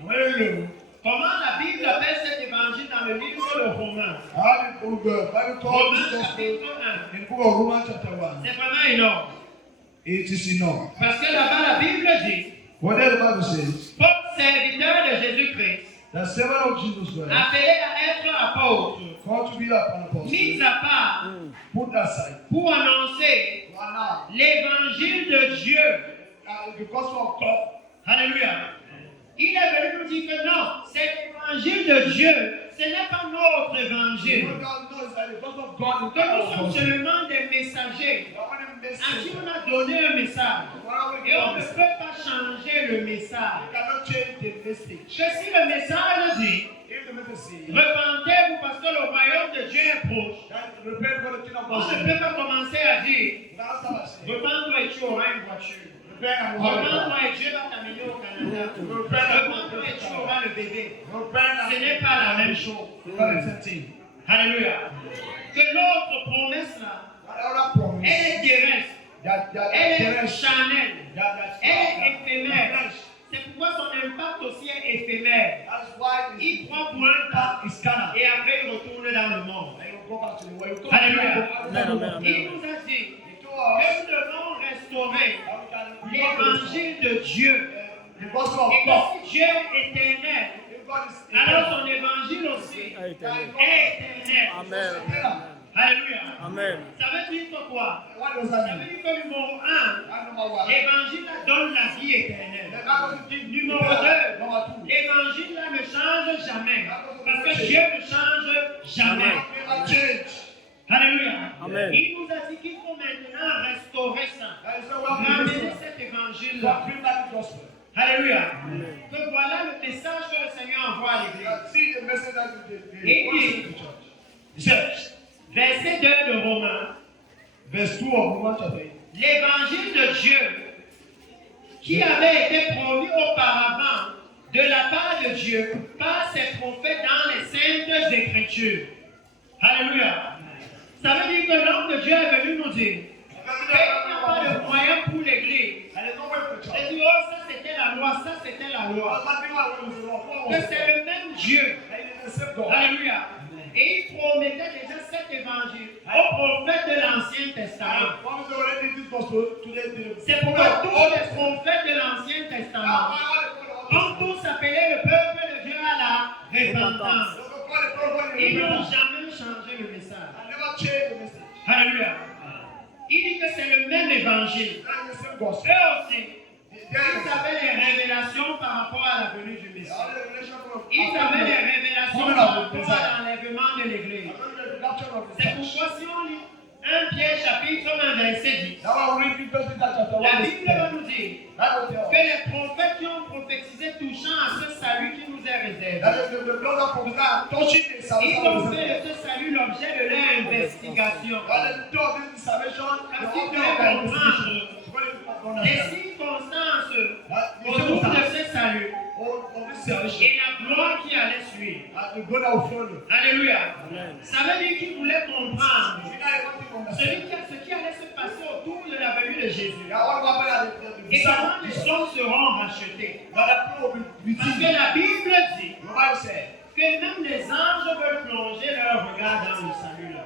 comment la Bible appelle cet évangile dans le livre de Romains, How the Bible calls Romains this gospel chapitre 1, in the book of Romans chapter 1. c'est vraiment énorme. It is enough. Parce que là-bas, la Bible dit, What does the Bible says? Paul, serviteur de Jésus-Christ, The servant of Jesus Christ, appelé à être apôtre, called to be an apostle, mis à part put aside. pour annoncer You are now l'évangile de Dieu. the gospel of God. Alléluia. Il est venu nous dire que non, c'est l'évangile de Dieu, ce n'est pas notre évangile. What God knows that the gospel of God Que is nous sommes not seulement des messagers. À qui on a donné un message. Et on ne You peut pas changer le message. cannot change the message. Que si le message dit, If the message says repentez-vous parce que le royaume de Dieu est proche, that repent for the kingdom of on God, ne peut pas commencer à dire, you cannot start by saying, repente-toi et tu auras une voiture. repent and you have a Repente-toi et Dieu va t'amener au Canada. Repente-toi et tu auras le bébé. repent Ce and n'est pas la même chose. it's not the same thing. Alléluia. Que l'autre promesse là, That other promise, elle est terrestre, that elle est that charnelle, that elle est éphémère. C'est pourquoi son impact aussi est éphémère. that's why Il croit pour un temps is carnal. et après il retourne dans le monde. And you go back to the way you Alléluia. Amen. Il nous a dit He que told us nous devons restaurer that we can l'évangile de Dieu. the gospel of Et God. que si Dieu est éternel, If God is alors son évangile aussi est éternel. Amen. Alléluia. Amen. Ça veut dire que quoi? what does Ça that veut mean? dire que numéro 1, That number one. l'évangile là donne la vie éternelle. Numéro 2, Number two. l'évangile là ne change jamais. Parce que Dieu ne change jamais. Never change. Alléluia. Amen. Il nous a dit qu'il faut maintenant restaurer ça. That is why we Ramener have cet évangile to là. bring back the gospel. Alléluia. Que voilà le message que le Seigneur envoie à l'église. See the message that the He gospel did. to the church. Verset 2 de Romains. Verse 2 of Romans chapter 8. L'évangile de Dieu qui avait été promis auparavant de la part de Dieu par ses prophètes dans les saintes écritures. Alléluia. Ça veut dire que l'homme de Dieu est venu nous dire qu'il n'y a pas de moyen pour l'église. Et dit, oh, ça c'était la loi, ça c'était la loi. Que c'est le même Dieu. Alléluia. Et il promettait déjà cet évangile aux prophètes de l'Ancien Testament. C'est pourquoi tous les prophètes de l'Ancien Testament ont tous appelé le peuple de Dieu à la repentance. Ils n'ont jamais changé le message. Alléluia. Il dit que c'est le même évangile. Eux aussi, ils avaient les révélations par rapport à la venue du Messie. Ils avaient les révélations par rapport à l'enlèvement de l'Église. C'est pourquoi si on lit 1 Pierre chapitre 1 verset 10, la Bible va nous dire que les prophètes qui ont prophétisé touchant à ce salut qui nous est réservé, ils ont fait de ce salut l'objet de leur investigation. Parce qu'ils devaient comprendre les circonstances autour de ce salut et la gloire qui allait suivre. Alléluia. Ça veut dire qu'ils voulaient comprendre ce qui allait se passer autour de la venue de Jésus. Et comment les choses seront rachetées. Parce que la Bible dit que même les anges veulent plonger leur regard dans le salut là.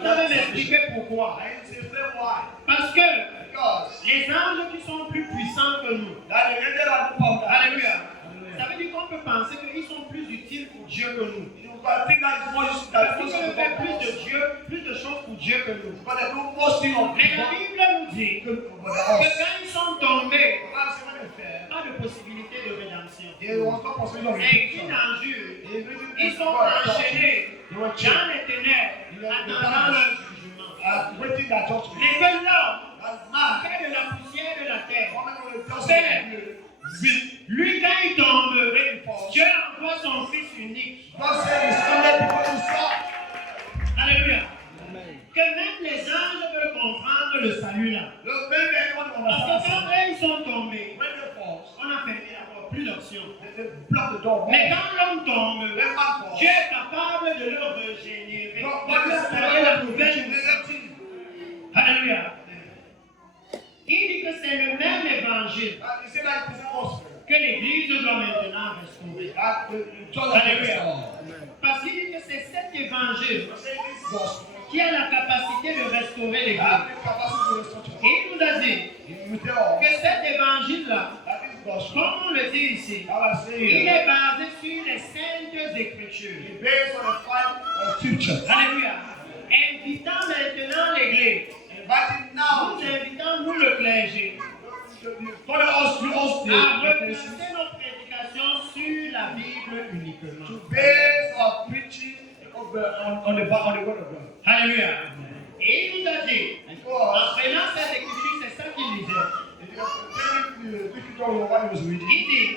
Vous allez m'expliquer pourquoi. Parce que les anges qui sont plus puissants que nous. Alléluia. Ça veut dire qu'on peut penser qu'ils sont plus utiles pour Dieu que nous. Parce qu'ils peuvent faire plus de choses pour Dieu que nous. Mais la Bible nous dit que quand ils sont tombés, pas de possibilité de rédemption. C'est écrit dans Jude. Ils sont enchaînés dans les ténèbres, attendant leur jugement. Mais que l'homme, fait de la poussière de la terre, lui, quand il tombe, Dieu envoie son Fils unique. Alléluia. Que même les anges veulent comprendre le salut là. Parce que quand eux, ils sont tombés, on a fermé la porte, plus d'options. Mais quand l'homme tombe, Dieu est capable de le régénérer, de restaurer la nouvelle vie. Alléluia. Il dit que c'est le même évangile que l'Église doit maintenant restaurer. Alléluia. Parce qu'il dit que c'est cet évangile qui a la capacité de restaurer l'Église. Et il nous a dit que cet évangile-là, comme on le dit ici, il est basé sur les saintes écritures. Alléluia. Invitant maintenant l'Église, nous invitons nous le clergé à replacer nos prédications sur la Bible uniquement. Alléluia. Et il nous a dit, en prenant cette écriture, c'est ça qu'il disait. Il dit,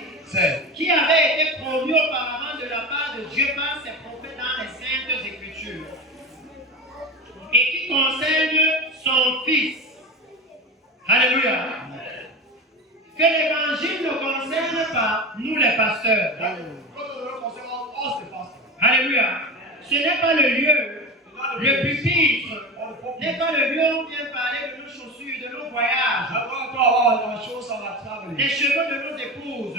qui avait été promis auparavant de la part de Dieu par ses prophètes dans les saintes écritures, et qui concerne son Fils. Alléluia. Que l'évangile ne concerne pas nous les pasteurs. Alléluia. Ce n'est pas le lieu, le pupitre, n'est pas le lieu où on vient parler de nos chaussures, de nos voyages, des cheveux de nos épouses.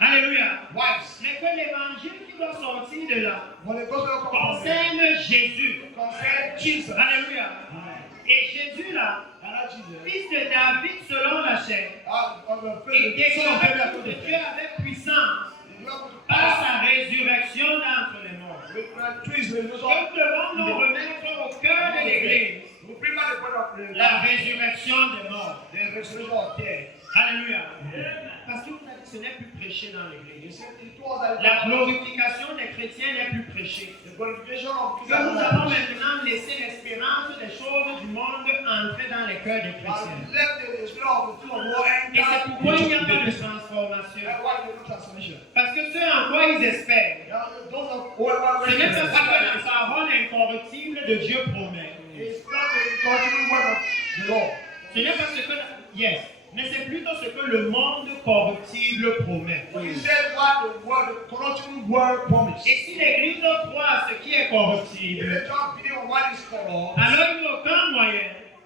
Alléluia. Mais que l'évangile qui doit sortir de là concerne Jésus. Alléluia. Et Jésus là, fils de David selon la chair, et déclaré de Dieu avec puissance par sa résurrection d'entre les morts. Nous devons nous remettre au cœur de l'Église la résurrection des morts. Alléluia. Parce que vous avez dit, ce n'est plus prêché dans l'Église. La glorification des chrétiens n'est plus prêchée. Que nous avons maintenant laissé l'espérance des choses du monde entrer dans les cœurs des chrétiens. Et c'est pourquoi il n'y a pas de transformation. Parce que ce en quoi ils espèrent those of whoever Ce n'est pas ce que la parole incorruptible de Dieu promet. it's not the incorruptible word of the Lord. Ce n'est pas ce que mais c'est plutôt ce que le monde corruptible promet. But he said what the corruptible word promised. Et si l'Église croit à ce qui est If corruptible, the church believe on what is corrupt, alors il n'y a aucun moyen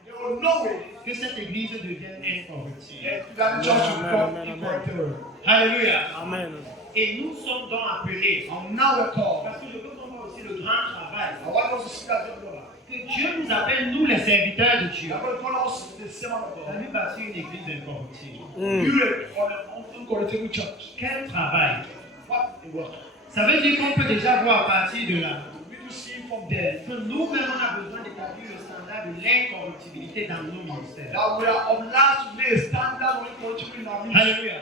they will know it. que cette Église devienne incorruptible. That the church will become incorruptible. Alléluia. Amen. Et nous sommes donc appelés, And now we're called. parce que je veux qu'on voit aussi le grand travail, I want us to see that together. que Dieu nous appelle, nous les serviteurs de Dieu, I'm going to call us the servant of à God. lui bâtir une Église incorruptible. You on an incorruptible church. Quel travail! What a work. Ça veut dire qu'on peut déjà voir à partir de là We do see from there que nous-mêmes on a besoin d'établir le standard de l'incorruptibilité dans nos ministères. that we are obliged to lay a standard of incorruptible in our ministry. Alléluia.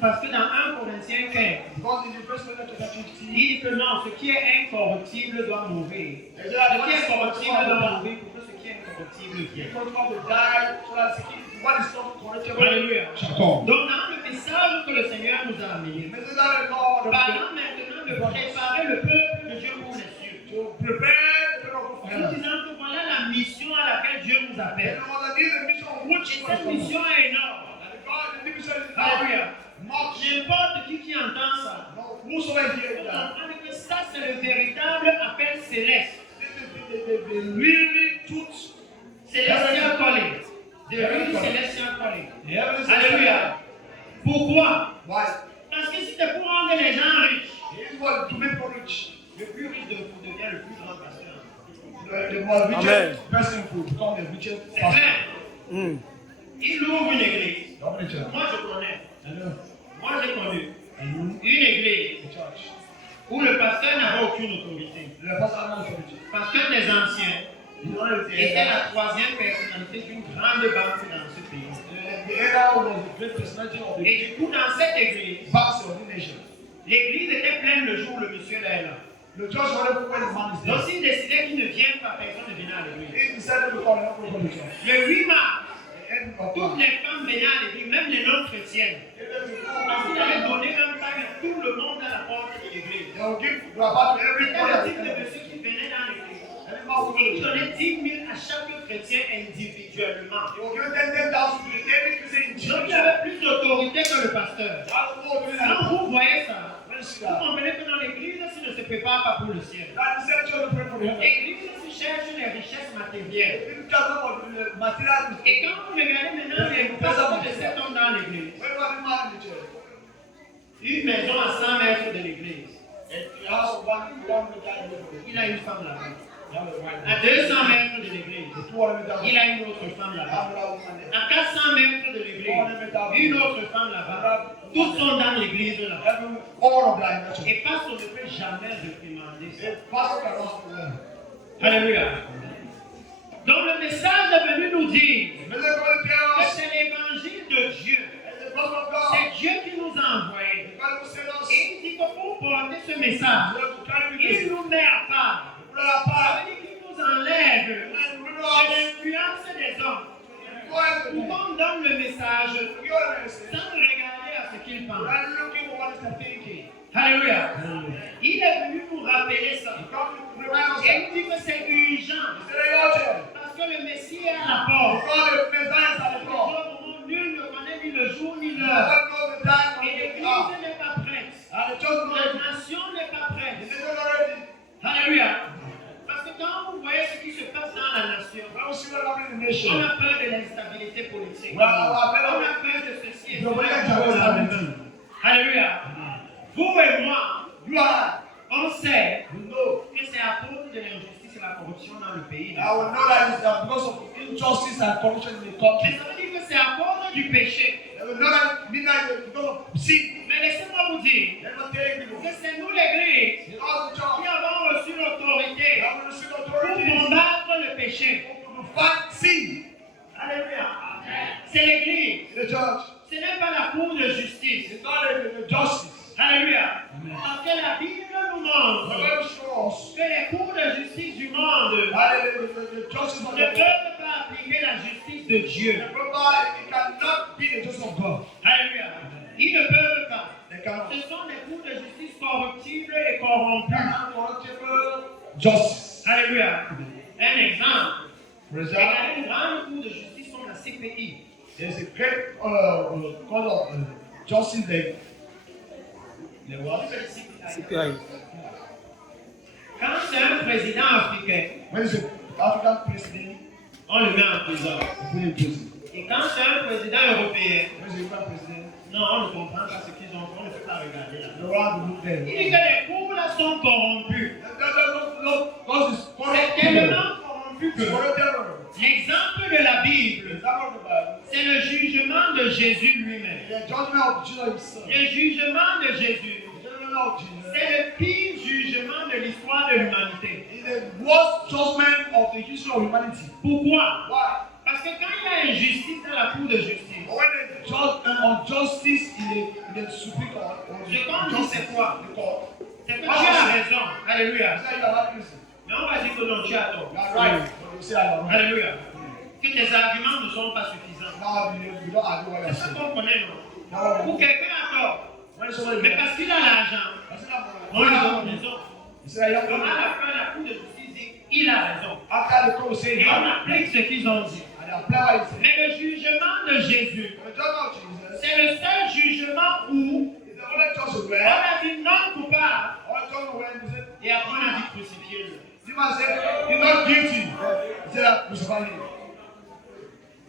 Parce que dans 1 Corinthiens 15, Because in the first letter chapter 15, il dit que non, ce qui est incorruptible doit mourir. it Ce qui est corruptible doit mourir pour que ce qui est incorruptible vienne. to die so that what is not corruptible Alléluia. shall come. Donc dans le message que le Seigneur nous a amené, Message that the Lord parlant maintenant de préparer le peuple de Dieu pour les cieux. to prepare the people of Nous heaven. disons que voilà la mission à laquelle Dieu nous appelle. And on the mission which Et was cette come. mission est énorme. And God, the mission is Alléluia. much. N'importe qui entend ça, No, whosoever il hears faut that, comprendre que ça c'est le véritable appel céleste. this is the really truth. Celestial calling. The real celestial calling. The heaven is Alléluia. Pourquoi? Why? Parce que si c'est pour rendre les gens riches, He is what to make for rich. le plus riche devient le plus grand pasteur. The more Amen. richest person will become the richest C'est pastor. clair. Mm. Il ouvre une église. How many church? Moi je connais. Hello. Moi j'ai connu And une église the church. où le pasteur n'avait aucune autorité. The pastor knows authority. Parce qu'un des anciens était la troisième personnalité d'une grande banque dans ce pays. The elder was the great personality of the Et du coup, dans cette église, pastor of the nation. l'église était pleine le jour où le monsieur est là. The church wanted when the man is Donc there. s'il décidait qu'il ne vient pas, personne ne venait à l'église. He decided to call an open for the church. Le 8 mars, The end of toutes God. les femmes venaient à l'église, même les non-chrétiennes. Parce qu'il avait donné un pain à tout le monde à la porte de l'église. They will give grabba to C'était everybody. le type de monsieur qui venait dans l'église. Il donnait 10 000 à chaque chrétien individuellement. They will give 10,000 to every Christian in Donc il church. avait plus d'autorité que le pasteur. How to go to Quand that? vous voyez ça, When you see vous that? comprenez que dans l'église, si ne se prépare pas pour le ciel. That is the church to pray for the heaven. L'église se cherche les richesses matérielles. If you tell them about the material, Et quand vous regardez maintenant les personnes de cet homme dans l'église, when you have a man in the church, une maison à 100 mètres de l'église, and the house of one meter away, il a une femme là-bas. you have a wife. À 200 mètres de l'église, 200 meters away, il a une autre femme you là-bas. have another woman there. À 400 mètres de l'église, une autre femme là-bas. Toutes sont dans l'église là. All of that in the church. Et pasteur ne peut jamais réprimander ça. The pastor cannot do that. Alléluia. Donc le message est venu nous dire May they go to tell que us, c'est l'évangile de Dieu. and the gospel of God, C'est Dieu qui nous a envoyés. the Bible says us, Et il dit que pour porter ce message, we have to carry with il us. nous met à part. Put our Ça part, veut dire qu'il nous enlève and remember de us, l'influence des hommes. go ahead Pour with us. qu'on donne le message You are the message. sans regarder à ce qu'ils pensent. I'm looking for what is the thinking. Alléluia. Il est venu nous rappeler ça. Come to remind us Et that. il dit que c'est urgent. It's very urgent. Parce que le Messie est à la porte. God, the Messiah is at the Le door. jour au moment, nul ne connaît ni le jour ni God l'heure. knows the time Et and the l'Église hour. n'est pas prête. And the church knows La it. nation n'est pas The prête. nation already. Alléluia. Parce que quand vous voyez ce qui se passe dans la nation, When we see what happened in the on nation, a peur de l'instabilité politique. Well, On a peur de ceci et the way that cela. happened, Alléluia. Vous et moi, you are, on sait you know. que c'est à cause de l'injustice et la corruption dans le pays. I will know that it's because of injustice and corruption in the Mais country. ça veut dire que c'est à cause du péché. I will know that midnight is because of sin. Mais laissez-moi vous dire Let me tell you, que c'est nous l'Église in all the qui church, avons reçu l'autorité I will receive pour authority combattre le péché. to fight sin Alléluia. C'est l'Église. in the church. Ce n'est pas la cour de justice. It's not the justice. Alléluia. Parce que la Bible nous The montre Bible shows us que les cours de justice du monde that the justice of ne the world, peuvent pas appliquer la justice de Dieu. it cannot be the justice of God. Alléluia. Ils ne peuvent pas. They cannot. Ce sont des cours de justice corruptibles et corrompus. justice. Alléluia. Un exemple. For example, Regardez une grande cour de justice comme la CPI. there's a great court of justice there. CPI. Quand c'est un président africain, When is the African president, on le met en prison. put in prison. Et quand c'est un président européen, When is the African president, non, on ne comprend pas ce qu'ils ont fait, on ne peut pas regarder là. the one to look there. Il dit que les cours là sont corrompus. God is C'est tellement corrompu que corrupted. l'exemple de la Bible, Example of the Bible. c'est le jugement de Jésus lui-même. The judgment of Jesus himself. Le jugement de Jésus, The judgment of Jesus c'est le pire jugement de l'histoire de l'humanité. is the worst judgment of the history of humanity. Pourquoi? Why? Parce que quand il y a injustice dans la cour de justice, When the injustice in the Supreme Court, or ce qu'on dit c'est quoi? the court, C'est que tu as raison. Alléluia. say you are not innocent. Mais on va dire que non, tu as tort. You are right. But you say I am right. Alléluia. Que tes arguments ne sont pas suffisants. Now you don't agree what you C'est ça say. qu'on connaît, non? Ou quelqu'un a tort. When somebody Mais parce qu'il a l'argent, on lui donne raison. you say I am Donc à right. la fin, la cour de justice dit il a raison. After the court say Et you on are right. applique ce qu'ils ont dit. And they apply what you say. Mais le jugement de Jésus, The judgment of Jesus c'est le seul jugement où is the only judge on where a dit non coupable all judgment when you say et après on a dit crucifié-le. the man said he's not guilty. He said that crucify him.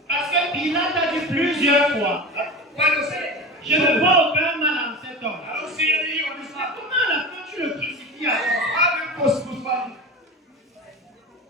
Parce que Pilate a dit plusieurs fois, When you say je ne vois aucun mal en cet homme. I don't see any on this Mais man. comment à la fin tu le crucifies alors? How do you crucify him?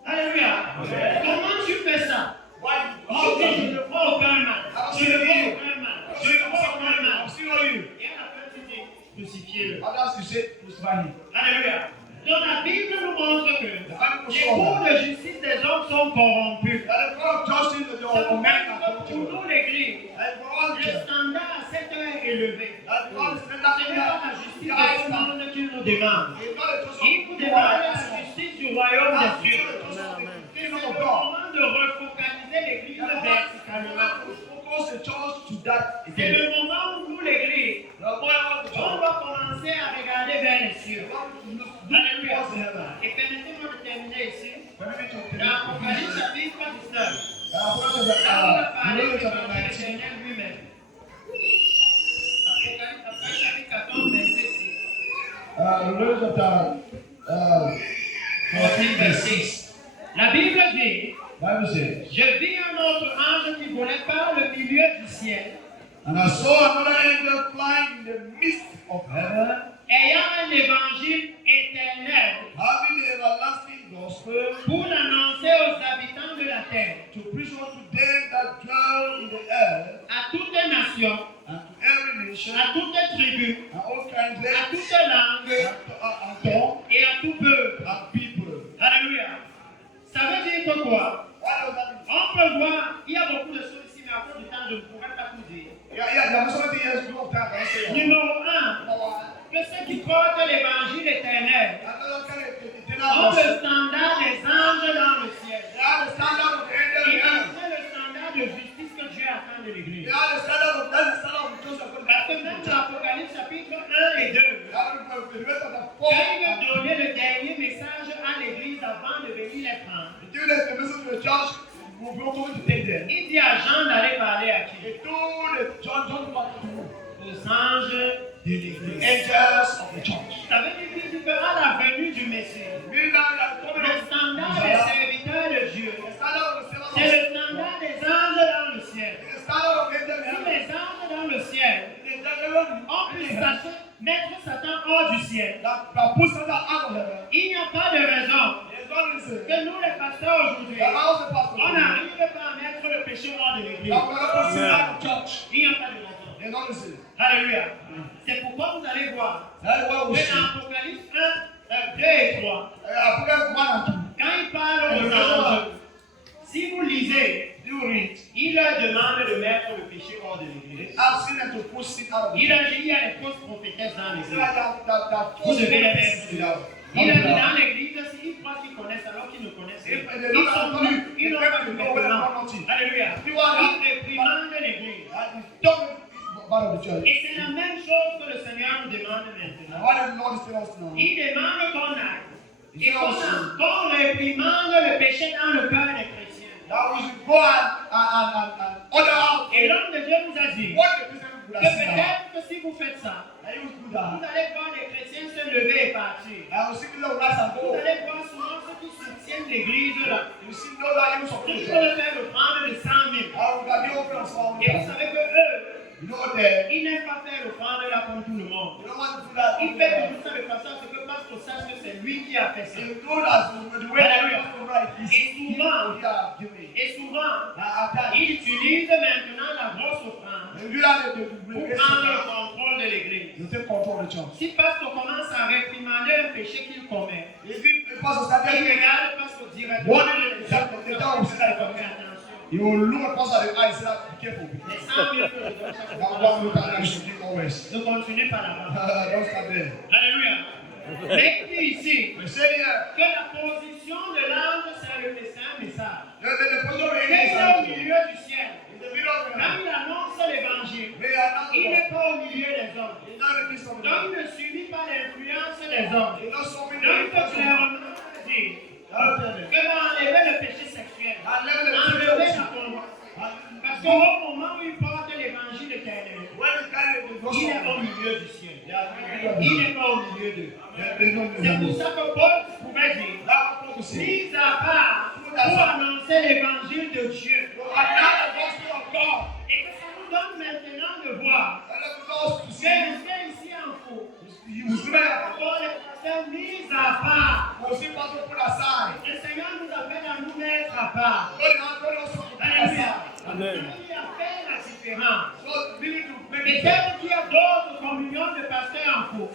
Alléluia. Comment tu fais ça? Why? Tu dis je ne vois aucun mal. Je ne vois aucun mal. Je ne vois aucun mal. I'm still on you. Et à la fin tu dis crucifiez-le. Others you say crucify him. Alléluia. Donc la Bible nous montre que The Bible les shows cours that de justice des hommes sont corrompus. the court of justice is C'est pour the men ça are que pour corrupted. nous l'Église, And for all le church, standard à cette heure est élevé. that God is Ce n'est pas la justice de tout le monde qui nous demande. It's not a trust Il vous demande la justice du royaume des cieux. C'est le of God. moment de refocaliser l'Église verticalement. Focus the church to that C'est again. le moment où nous, l'Église, The point of the on church. doit commencer à regarder vers les cieux. Alléluia. Towards heaven. Et permettez-moi de terminer ici. Permit me to Dans Apocalypse chapitre 19. Là, on va Revelation parler de chapter 19. l'Éternel lui-même. Apocalypse chapitre 14, verset 6. Revelation chapter 14, verse 6. La Bible dit, Bible says, je vis un autre ange qui volait par le milieu du ciel, and I saw another angel flying in the midst of heaven, ayant un évangile éternel having the everlasting gospel pour l'annoncer aux habitants de la terre, to preach unto them that dwell in the earth, à toute nation, and to every nation, à toute tribu, and all kinds à of toute langue and tongue, et à tout peuple. and people. Alléluia. Ça veut dire que quoi? What does that mean? On peut voir, il y a beaucoup de choses ici, mais à cause du temps, je ne pourrais pas tout dire. There are so many things you don't have to say. Numéro 1, Number one, que ceux qui portent l'évangile éternel another kind of ont eternal le gospel. standard des anges dans le ciel. They are the standard of the angel in Et heaven. c'est le standard de justice que Dieu attend de They l'Église. are the standard of that's the standard of the church of God. Parce que même dans Apocalypse chapitre 1 et 2, They are the rest of the quand four. il veut donner le dernier message à l'Église avant de venir les prendre, Give them the message to the church. We're going to take them. il dit à Jean d'aller parler à qui? They told the John what to do. Aux anges de The l'Église. angels of the church. Ça veut dire qu'à la venue du Messie, Meaning that they are coming le up. standard des serviteurs de Dieu, The standard of the servants of c'est le standard des anges dans le ciel. the standard of the angels in Si heaven. les anges dans le ciel, on peut mettre Satan hors du ciel. That put Satan out of heaven. Il n'y a pas de raison There's no reason. que nous, les pasteurs aujourd'hui, The house of the pastor. on n'arrive pas à mettre le péché hors de l'église. That we're not put Satan out of church. Il n'y a pas de raison. There's no reason. Alléluia. C'est pourquoi vous allez voir That's why we que see. dans Apocalypse 1, 2 et 3, Apocalypse 1 and 2. quand il parle aux anges, si vous lisez, You read. il leur demande de mettre le péché hors de l'église. I've seen them to push sin out of the Il church. a dit il y a des fausses prophétesses dans It's l'église. like that Vous devez les mettre. force. Il a dit dans l'église, s'ils croient qu'ils connaissent alors qu'ils ne connaissent If pas. they Ils don't sont have nus, to, ils n'ont they pas de don't know where they're compétence. going. Alléluia. You are Ils not- réprimandent l'église. That is talking part of the church. Et c'est la même chose que le Seigneur nous demande And maintenant. what the Lord is telling us now. Il demande qu'on aille Et qu'on réprimande le péché dans le cœur des chrétiens. Et l'homme de Dieu nous a dit que peut-être que si vous faites ça, vous allez voir les chrétiens se lever et partir. Vous allez voir souvent ceux qui soutiennent l'église là. Ils vont faire l'offrande de 100 000. Et vous savez que eux, ils n'aiment pas faire l'offrande là comme tout le monde. Il fait tout ça de façon à ce que Pasteur sache que c'est lui qui a fait ça. Et souvent, il utilise maintenant la grosse offrande pour prendre le contrôle de l'église. Si Pasteur commence à réprimander un péché qu'il commet, il regarde Pasteur directement. You will look at us at the eye and say, be careful. Ne continuez pas là-bas. Don't start there. Alléluia. Mais il dit ici We say here, que la position de l'ange, c'est un message. the position of the Il est angel au milieu du ciel. in the middle of the Quand night. il annonce l'évangile, They are not il n'est pas au milieu des hommes. He's not in the midst of the Donc night. il ne subit pas l'influence des hommes. He's not so many Donc il peut people. clairement dire que va enlever le péché sexuel, enlever la convoitise. Parce qu'au moment où il porte l'évangile éternel, il est au milieu du ciel. Il n'est pas au milieu d'eux. C'est pour ça que Paul pouvait dire, mis à part pour annoncer l'évangile de Dieu. Et que ça nous donne maintenant de voir que ici en faux, pour les pasteurs mis à part, le Seigneur nous appelle à nous mettre à part. Alléluia. Amen. Il a fait la différence. Peut-être qu'il y a d'autres communions de pasteurs en faux.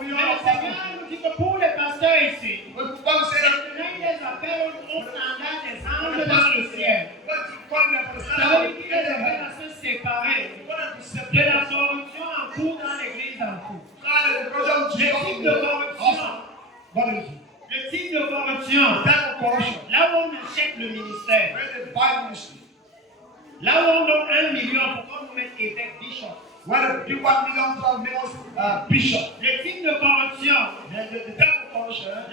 Mais le Seigneur nous dit que pour les pasteurs ici, maintenant il les appelle au standard des anges dans le ciel. Ça veut dire qu'il les appelle à se séparer de la corruption en cours dans l'église en cours. Le type de corruption. Le type de corruption. Là où on achète le ministère. Là où on donne 1 million pour qu'on nous mette évêque bishop. Bishop. Le type de corruption.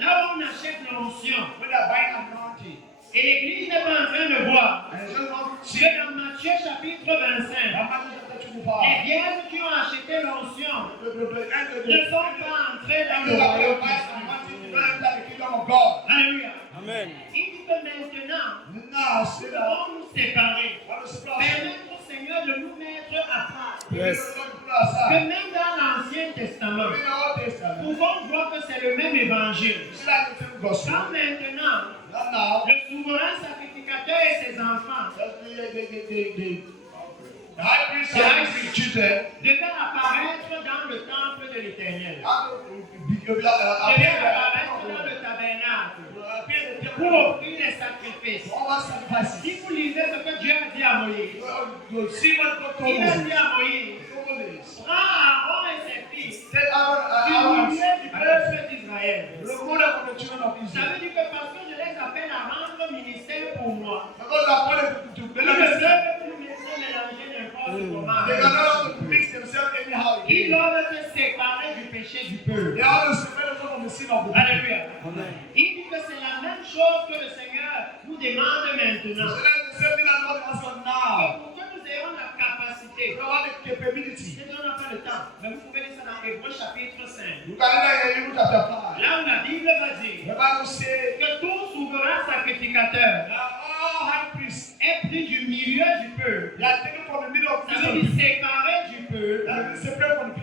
Là où on achète l'onction. Et l'église n'est pas en train de voir que dans Matthieu chapitre 25, les vierges qui ont acheté l'onction ne sont pas entrées dans le royaume des cieux. Alléluia. Amen. Il dit que maintenant, nous devons nous séparer. Permettre au Seigneur de nous mettre à part. Yes. Que même dans l'Ancien Testament, nous pouvons voir que c'est le même évangile. Quand maintenant, le souverain sacrificateur et ses enfants devaient apparaître dans le temple de l'Éternel. Devaient apparaître dans le tabernacle pour offrir les sacrifices. Si vous lisez ce que Dieu a dit à Moïse, il a dit à Moïse, prends Aaron et ses fils du milieu du peuple d'Israël. Ça veut dire que parce que je les appelle à rendre ministère pour moi, ils ne peuvent plus me laisser mélanger n'importe comment. Ils doivent se séparer du péché du peuple. Alléluia. Il dit que c'est la même chose que le Seigneur nous demande maintenant. Pour que nous ayons la capacité. Si on n'a pas le temps, mais vous pouvez lire ça dans Hébreux chapitre 5. Là où la Bible va dire que tout souverain sacrificateur est pris du milieu du peuple. Ça veut dire séparé du peuple.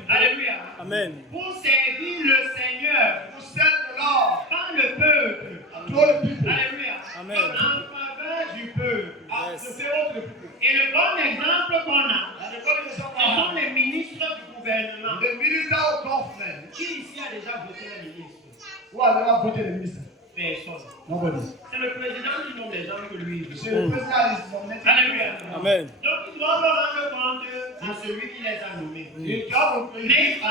Alléluia. Amen. Pour servir le Seigneur. Pas le peuple. Alléluia. Amen. En faveur du peuple. Yes. Et le bon exemple qu'on a, ce sont les ministres du gouvernement. Qui ici a déjà voté les ministres? Personne. C'est le président qui nomme les gens que lui. Alléluia. Amen. Donc ils doivent rendre compte à celui qui les a nommés. Mais ils sont en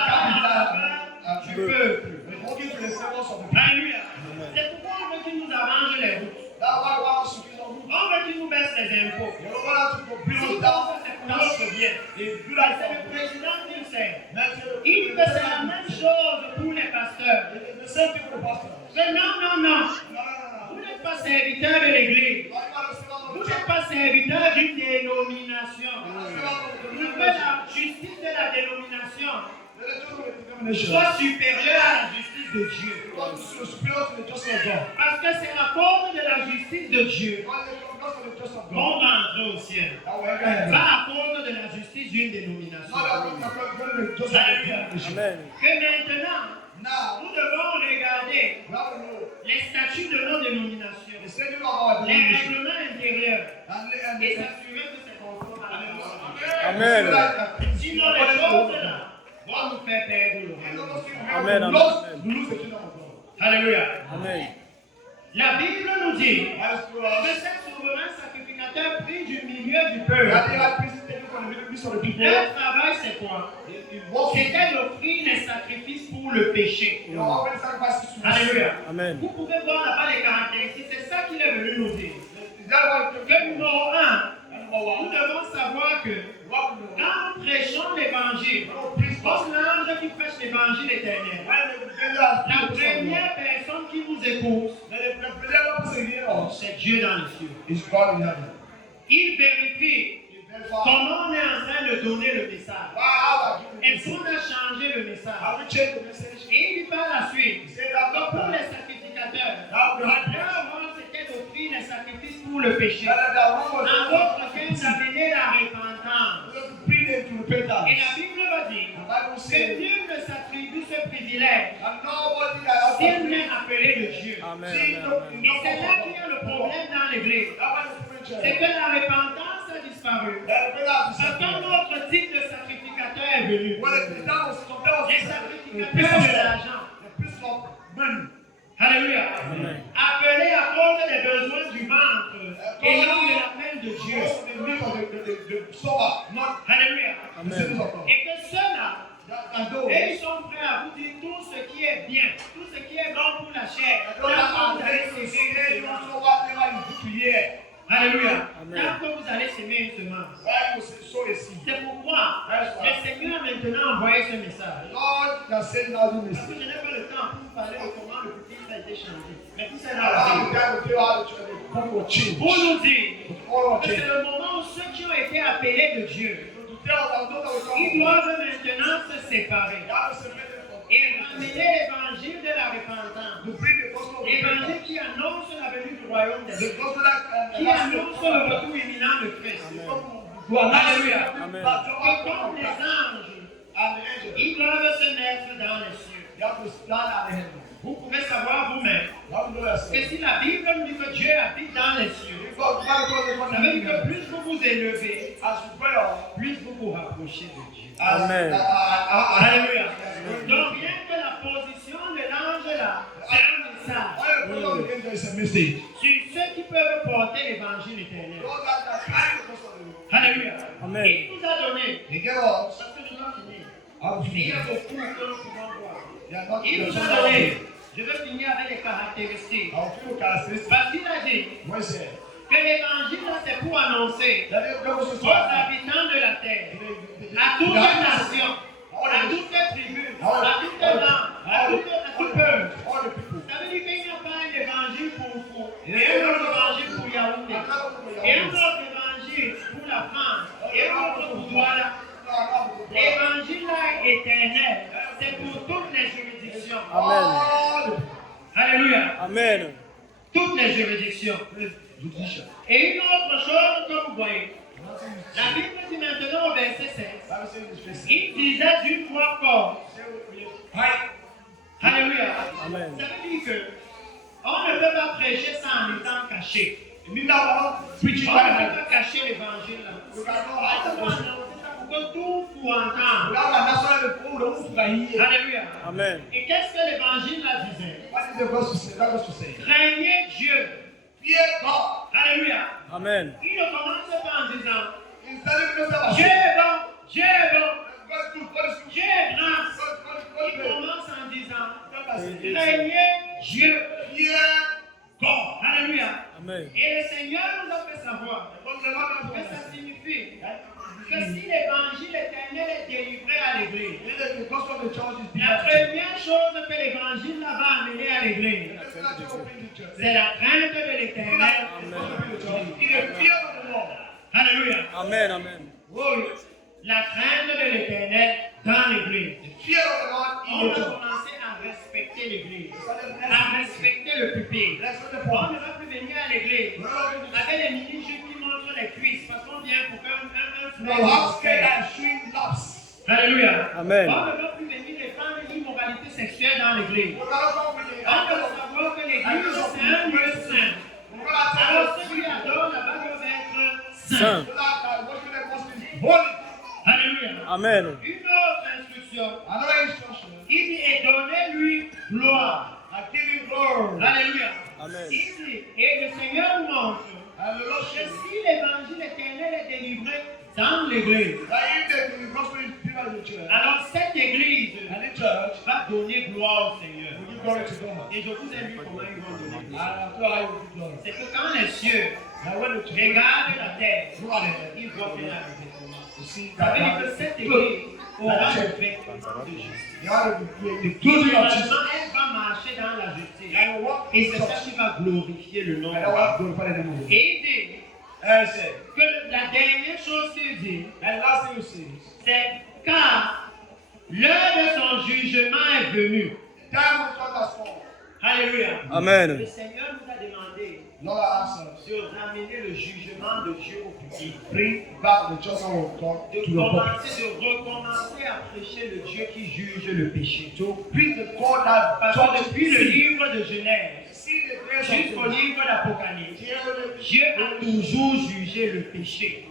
faveur du peuple. Alléluia. C'est pourquoi on veut qu'il nous arrange les routes. On veut qu'il nous baisse les impôts. Si on c'est bien. C'est le président qui le sait. Il dit que c'est la même chose pour les pasteurs. Maintenant, Non, non. Vous n'êtes pas serviteur de l'église. Vous n'êtes pas serviteur d'une dénomination. Vous faites la justice de la dénomination soit supérieure à la justice de Dieu. Parce que c'est à cause de la justice de Dieu qu'on va entrer au ciel. Pas à cause de la justice d'une dénomination. Alléluia. Que maintenant, nous devons regarder les statuts de nos dénominations, les règlements intérieurs et s'assurer que c'est conforme à la loi. Amen. Sinon, les choses là vont nous faire perdre le Amen. Alléluia. Amen. La Bible nous dit que cet souverain sacrificateur pris du milieu du peuple. Leur travail, c'est quoi? C'était d'offrir les sacrifices pour le péché. Alléluia. Amen. Vous pouvez voir là-bas les caractéristiques. C'est ça qu'il est venu nous dire. Que numéro 1, nous devons savoir que quand nous prêchons l'évangile, comme l'ange qui prêche l'évangile éternel, la première personne qui vous écoute, c'est Dieu dans les cieux. Il vérifie comment on est en train de donner le message. Est-ce qu'on a changé le message? Et il dit par la suite que pour les sacrificateurs, leur rôle c'était d'offrir les sacrifices pour le péché. En d'autres termes, d'amener la repentance. Et la Bible va dire que Dieu ne s'attribue ce privilège s'il n'est appelé de Dieu. Amen. Et c'est là qu'il y a le problème dans l'église. C'est que la repentance a disparu. Parce qu'un autre type de sacrificateur est venu. Les sacrificateurs de l'argent. Alléluia. Appelés à cause des besoins du ventre et non de l'appel de Dieu. Alléluia. Et que ceux-là, et ils sont prêts à vous dire tout ce qui est bien, tout ce qui est bon pour la chair. Alléluia. Tant que vous allez semer une semence. C'est pourquoi le Seigneur a maintenant envoyé ce message. Parce que je n'ai pas le temps pour vous parler de comment le petit a été changé. Mais tout ça est dans la Bible. Pour nous dire que c'est le moment où ceux qui ont été appelés de Dieu, ils doivent maintenant se séparer et ramener l'évangile de la repentance. L'évangile qui annonce la venue du royaume des cieux, qui annonce le retour imminent de Christ. Alléluia. Que comme les anges, ils doivent se mettre dans les cieux. Vous pouvez savoir vous-même que si la Bible nous dit que Dieu habite dans les cieux, ça veut dire que plus vous vous élevez, plus vous vous rapprochez de Dieu. Amen. Alléluia. Donc rien que la position de l'ange là, c'est un message sur ceux qui peuvent porter l'évangile éternel. Alléluia. Amen. Et il nous a donné, parce que nous allons finir. Il y a beaucoup que nous pouvons voir. Il nous a donné, je veux finir avec les caractéristiques. Parce qu'il a dit que l'évangile c'est pour annoncer aux habitants de la terre, à toute nation, à toute tribu, à toute langue, à tout peuple. Ça veut dire qu'il n'y a pas un évangile pour vous, et un autre évangile pour Yaoundé, et un autre évangile pour la France, et un autre pour Douala. L'évangile là éternel, c'est pour toutes les juridictions. Amen. Alléluia. Amen. Toutes les juridictions. Et une autre chose que vous voyez, la Bible dit maintenant au verset 7, il disait d'une voix forte. Alléluia. Amen. Ça veut dire que on ne peut pas prêcher ça en étant caché. On ne peut pas cacher l'évangile là. Pour que tout vous entende. Alléluia. Amen. Et qu'est-ce que l'évangile là disait? Craignez Dieu. Alléluia. Amen. Il ne commence pas en disant Dieu est bon, Dieu est bon, Dieu est grand. Il commence en disant craignez Dieu. Alléluia. Amen. Et le Seigneur nous a fait savoir que ça signifie que si l'évangile éternel est délivré à l'église, If the gospel of the church is la première chose que l'évangile va amener à l'église, c'est la crainte de l'éternel. Alléluia. Amen, amen. Oui, la crainte de l'éternel dans l'église. On va commencer à respecter l'église, à respecter le pupitre. On ne va plus venir à l'église avec les mini-jupes qui montrent les cuisses, parce qu'on vient pour faire Alléluia. Amen. On ne va plus venir défendre l'immoralité sexuelle dans l'église. On doit savoir que l'église c'est un lieu saint. Alors ceux qui adorent là-bas doivent être saints. Alléluia. Amen. Une autre instruction. Il dit et donnez-lui gloire. Alléluia. Amen. Ici, et le Seigneur nous montre que si l'évangile éternel est délivré dans l'église, alors cette église va donner gloire au Seigneur. Et je vous ai vu comment ils vont donner gloire. C'est que quand les cieux regardent la terre, ils voient bien la révélation. Ça veut dire que cette église aura le vêtement de justice. Finalement, elle va marcher dans la justice. Et c'est ça qui va glorifier le nom de Dieu. Et il dit que la dernière chose qu'il dit, c'est car l'heure de son jugement est venue. Alléluia. Amen. Le Seigneur nous a demandé de ramener le jugement de Dieu au public. De recommencer à prêcher le Dieu qui juge le péché. Parce que depuis le livre de Genèse jusqu'au livre d'Apocalypse, Dieu a toujours jugé le péché.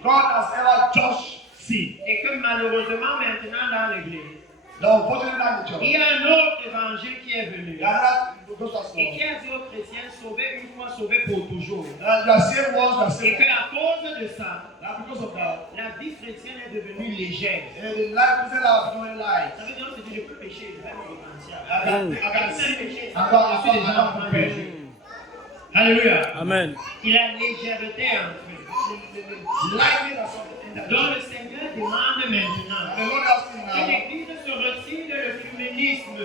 Et que malheureusement maintenant dans l'église, il y a un autre évangile qui est venu et qui a dit aux chrétiens sauver une fois, sauver pour toujours. Et qu'à cause de ça, la vie chrétienne est devenue légère. Ça veut dire que je peux pécher, je vais me repentir. Alléluia. Amen. Il a légèreté en fait. Donc le Seigneur demande maintenant que l'Église se retire de l'œcuménisme.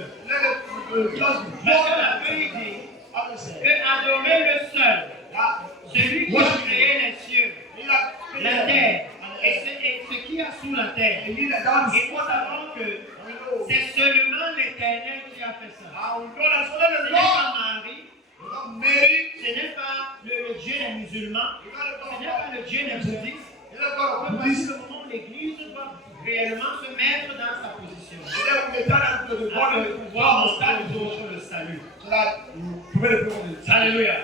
Parce que la Bible dit que adorer le seul, celui qui a créé les cieux, la terre et ce qu'il y a sous la terre. Et nous savons que c'est seulement l'Éternel qui a fait ça. Ce n'est pas Marie. Ce n'est pas le Dieu des musulmans, ce n'est pas le Dieu des bouddhistes. Voici le moment où l'Église doit réellement se mettre dans sa position. Pour pouvoir montrer aux autres le salut. Alléluia.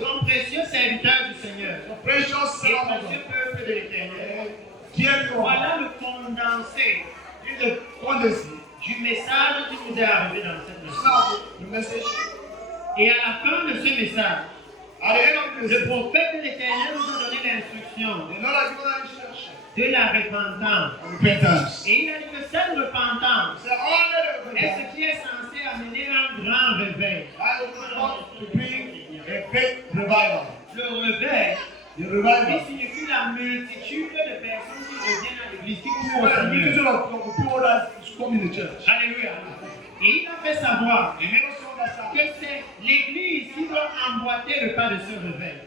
Donc, précieux serviteur du Seigneur et précieux peuple de l'Éternel, voilà le condensé du message qui nous est arrivé dans cette nation. Et à la fin de ce message, le prophète de l'Éternel nous a donné l'instruction de la repentance. Et il a dit que cette repentance est ce qui est censé amener un grand réveil. Le réveil signifie la multitude de personnes qui reviennent à l'église, qui courent au Seigneur. Alléluia. Et il a fait savoir que c'est l'église qui doit emboîter le pas de ce réveil.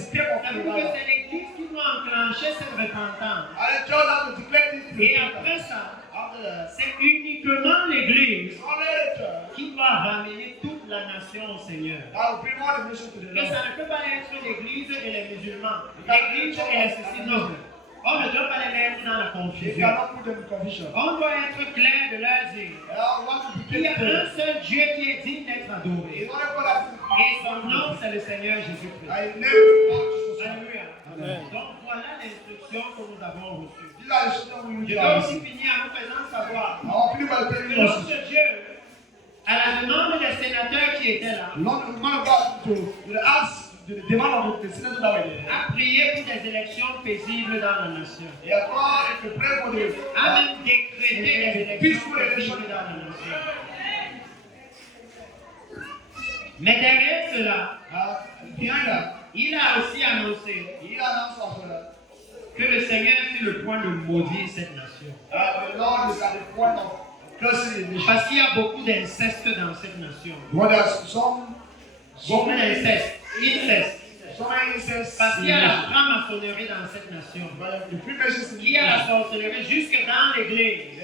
C'est l'église qui doit enclencher cette repentance. Et après ça, c'est uniquement l'église qui doit ramener toute la nation au Seigneur. Que ça ne peut pas être l'église et les musulmans, l'église et les ceci, non. On ne doit pas les mettre dans la confusion. On doit être clair de leur dire qu'il y a un seul Dieu qui est digne d'être adoré. Et son nom, c'est le Seigneur Jésus-Christ. Alléluia. Donc voilà l'instruction que nous avons reçue. Je dois aussi finir en vous faisant savoir que notre Dieu, à la demande des sénateurs qui étaient là, a prié pour des élections paisibles dans la nation. A même décrété des élections paisibles dans la nation. Mais derrière cela, il a aussi annoncé que le Seigneur est sur le point de maudire cette nation. The Lord is at the point of cursing the nation. Parce qu'il y a beaucoup d'inceste dans cette nation. Well, there's some Beaucoup d'inceste. Inceste. incest. Parce qu'il y a la franc-maçonnerie dans cette nation. The Freemasons in Il y a la sorcellerie jusque dans l'église.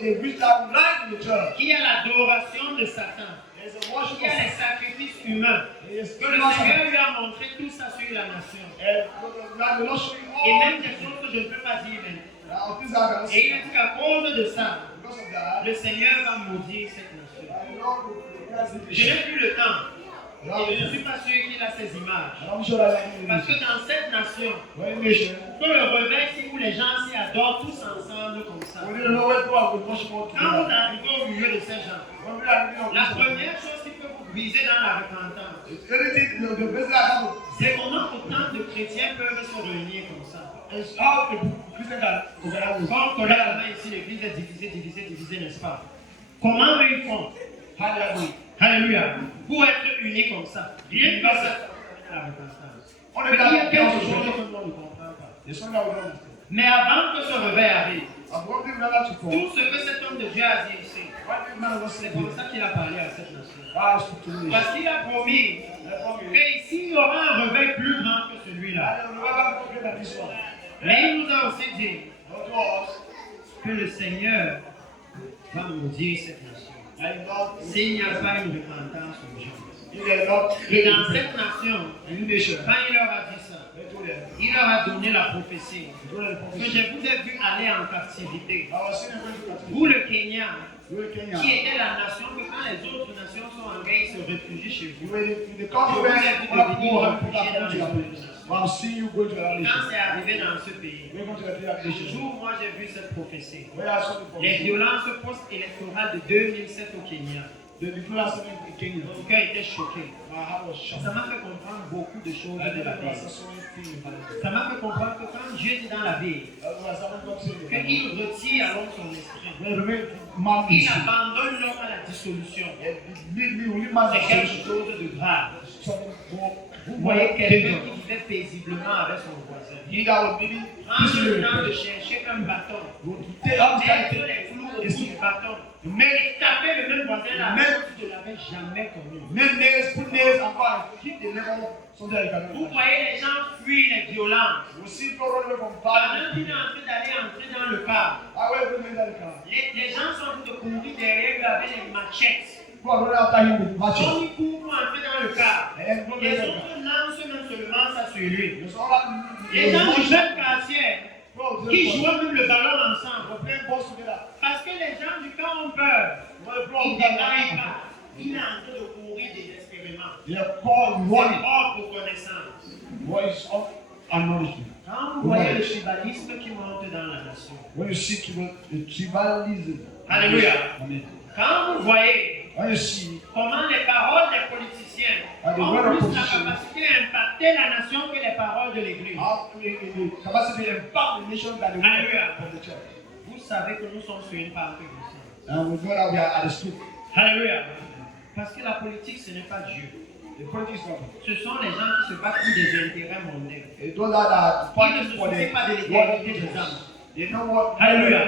they reach out right in the church. Il y a l'adoration de Satan. There's a worship Il y a les sacrifices humains. Yes, Que le Seigneur lui a montré tout ça sur la nation. the Lord showing Et all même des choses que je ne peux pas dire maintenant. things that Et il a dit qu'à cause de ça, because of that, le Seigneur va maudire cette nation. the Lord will bless the Je nation. n'ai plus le temps. Et je ne suis pas sûr qu'il a ces images. I'm sure that Parce que dans cette nation, when nation, que le réveil, si où les gens s'y adorent tous ensemble comme ça. we didn't know where to go, we worship all Quand vous together. arrivez au milieu de ces gens, When we are in la première chose qui peut vous briser dans la repentance, anything, the best that happens c'est comment autant de chrétiens peuvent se réunir comme ça. is how the Christians can organize. Comme là ici, l'église est divisée, n'est-ce pas? Comment eux ils font? Hallelujah. Alléluia. Pour être unis comme ça. Rien que ça, la repentance. On Mais est il y a quelque dans chose que l'on ne comprend pas. the son that we don't understand. Mais avant que ce réveil arrive, I'm going to rather to fall. tout ce que cet homme de Dieu a dit ici, What did man was c'est saying? pour ça qu'il a parlé à cette nation. I speak to the Parce qu'il a promis qu'ici il y aura un réveil plus grand que celui-là. Mais il nous a aussi dit que le Seigneur va maudire cette nation. S'il n'y a pas une repentance urgente. Et dans cette nation, quand il leur a dit ça, il leur a donné la prophétie que je vous ai vu aller en captivité. Vous, le Kenya, qui était la nation que quand les autres nations sont en guerre, ils se réfugient chez vous. Quand c'est arrivé dans ce pays, le jour où moi j'ai vu cette prophétie, les violences post-électorales de 2007 au Kenya, mon cœur était choqué. Ça m'a fait comprendre beaucoup de choses de la Bible. Ça m'a fait comprendre que quand Dieu est dans la Bible, qu'il retire à l'homme son esprit, il abandonne l'homme à la dissolution. C'est quelque chose de grave. Vous voyez quelqu'un qui vivait paisiblement avec son voisin. Prendre le temps de chercher un bâton, mettre les clous au bout du bâton, mais taper le même voisin là, tu ne l'avais jamais connu. Vous voyez les gens fuient les violences. Pendant qu'il est en train d'aller entrer dans le car, les gens sont en train de courir derrière lui avec les machettes. Comme ils courent pour entrer dans le car, les autres lancent même seulement ça sur lui. Les gens du même quartier qui jouent même le ballon ensemble. Parce que les gens du camp ont peur. Ils ne démarrent pas. Il est en train de courir désespérément. C'est hors pour connaissance. Quand vous voyez le tribalisme qui monte dans la nation. Alléluia. Quand vous voyez comment les paroles des politiciens ont plus la capacité d'impacter la nation que les paroles de l'Église. Alléluia. Vous savez que nous sommes sur une partie de ça. Alléluia. Parce que la politique, ce n'est pas Dieu. Ce sont les gens qui se battent pour des intérêts mondains. Ils ne se soucient pas de l'égalité des âmes. Alléluia.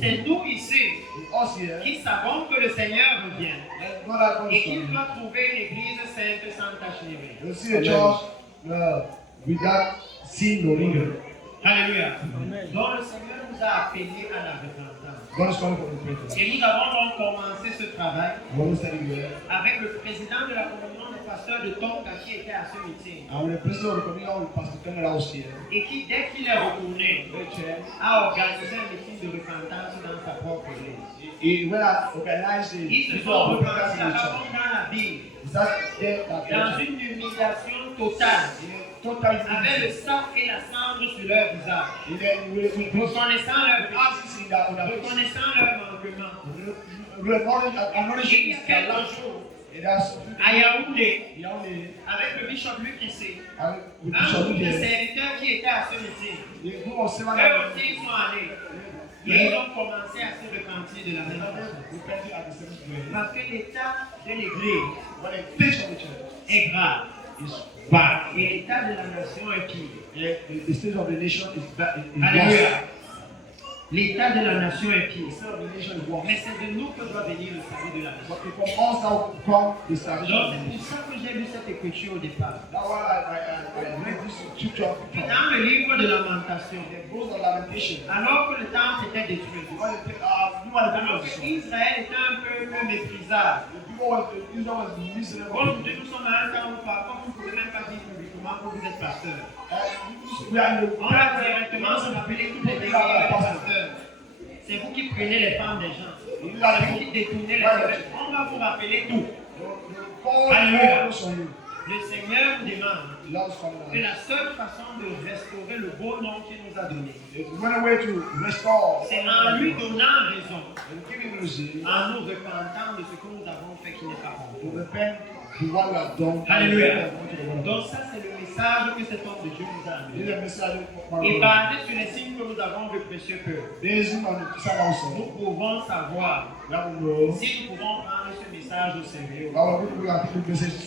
C'est nous ici qui savons que le Seigneur revient et qu'il doit trouver une église sainte sans tache ni ride. Alléluia. Donc le Seigneur nous a appelés à la repentance. Et nous avons donc commencé ce travail avec le président de la communion des pasteurs de Tonga qui était à ce meeting. Et qui, dès qu'il est retourné, a organisé un meeting de repentance dans sa propre église. Ils se sont repentis à dans la Bible, dans une humiliation totale, avec le sang et la cendre sur leur visage, reconnaissant leur péché, reconnaissant leur manquement. Il y a quelques jours, à Yaoundé, avec le bishop Luc ici, un groupe de serviteurs qui étaient à ce meeting, eux aussi ils sont allés. Et ils ont commencé à se repentir de la même façon. Parce que l'état de l'église est grave. is bad. Et l'état de la nation est pire. The state of the nation is bad. Is Alléluia. worse. L'état de la nation est pire. The state of the nation is worse. Mais c'est de nous que doit venir le salut de la nation. But from us now come the salvation Donc of the c'est pour nation. ça que j'ai lu cette écriture au départ. That's why I read this scripture from Dans le livre de Lamentation, the book of Lamentation. alors que le temple était détruit, alors que Israël était un peuple méprisable. Israel was miserable. Aujourd'hui, nous sommes à un temps où parfois vous ne pouvez même pas dire publiquement que vous êtes pasteur. We are in the On va directement se rappeler toutes les déclarations des pasteurs. C'est vous qui prenez les femmes des gens. C'est vous qui détournez les évêques. On va vous rappeler tout. Alléluia. Le Seigneur nous demande que la seule façon de restaurer le beau nom qu'il nous a donné, c'est en lui donnant raison, en nous repentant de ce que nous avons fait qui n'est pas bon. Alléluia. Donc ça c'est le message que cet homme de Dieu nous a amené. Et basé sur les signes que nous avons de précieux peuple, nous pouvons savoir si nous pouvons prendre ce message au sérieux.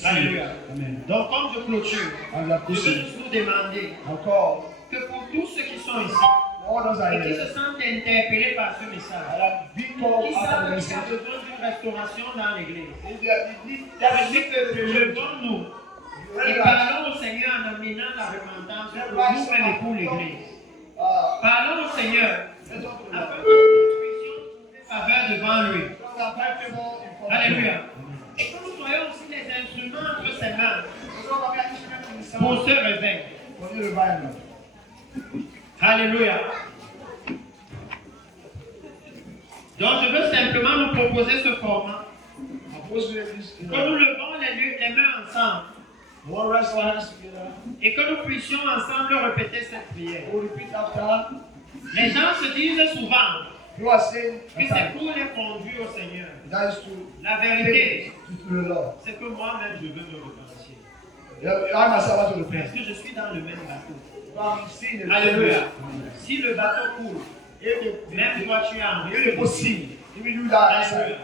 Alléluia. Donc comme je clôture, je veux juste nous demander que pour tous ceux qui sont ici et qui se sentent interpellés par ce message, qui savent qu'il y a besoin d'une restauration dans l'église, je dis que levons-nous et parlons au Seigneur en amenant la repentance pour nous-mêmes et pour l'église. Parlons au Seigneur afin que nous puissions trouver faveur devant lui. Alléluia. Et que nous soyons aussi des instruments entre ses mains pour ce réveil. Alléluia. Donc je veux simplement nous proposer ce format. Que nous levons les mains ensemble. Et que nous puissions ensemble répéter cette prière. Les gens se disent souvent que c'est pour les conduire au Seigneur. La vérité, c'est que moi-même je veux me repentir. Parce que je suis dans le même bateau. Alléluia. Si le bateau coule, même toi tu es en risque. Alléluia.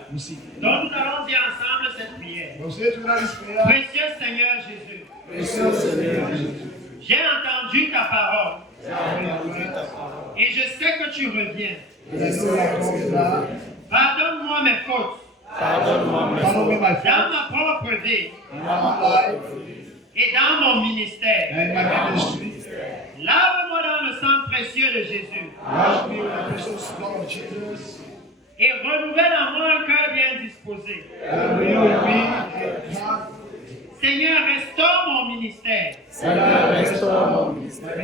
Donc nous allons dire ensemble cette prière. Précieux Seigneur Jésus, j'ai entendu ta parole et je sais que tu reviens. Pardonne-moi mes fautes dans ma propre vie et dans mon ministère. Lave-moi dans le sang précieux de Jésus et renouvelle en moi un cœur bien disposé. Seigneur, restaure mon ministère.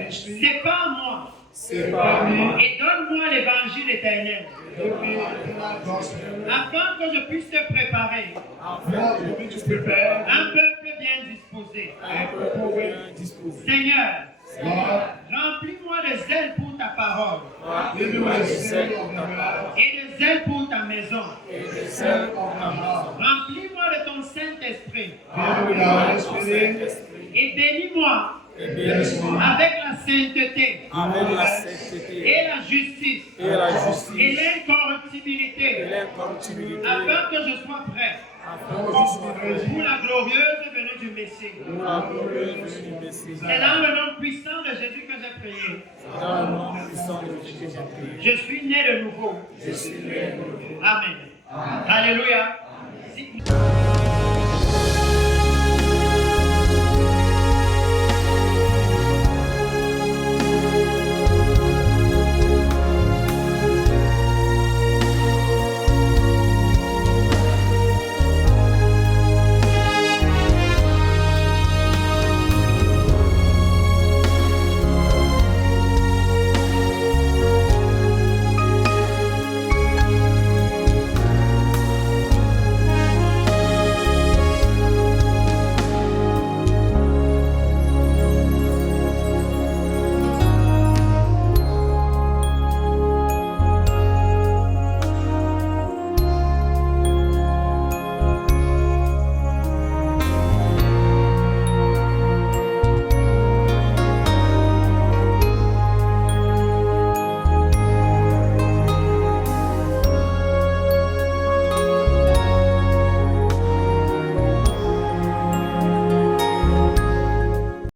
Sépare moi. Et donne-moi l'évangile éternel. Afin que je puisse te préparer. Un peuple bien disposé. Seigneur, remplis-moi de zèle pour ta parole. Et de zèle pour ta maison. Remplis-moi de ton Saint-Esprit. Et bénis-moi avec la sainteté et la justice et l'incorruptibilité, afin que je sois prêt pour la glorieuse venue du Messie. C'est dans le nom puissant de Jésus que j'ai prié. Je suis né de nouveau. Amen. Alléluia.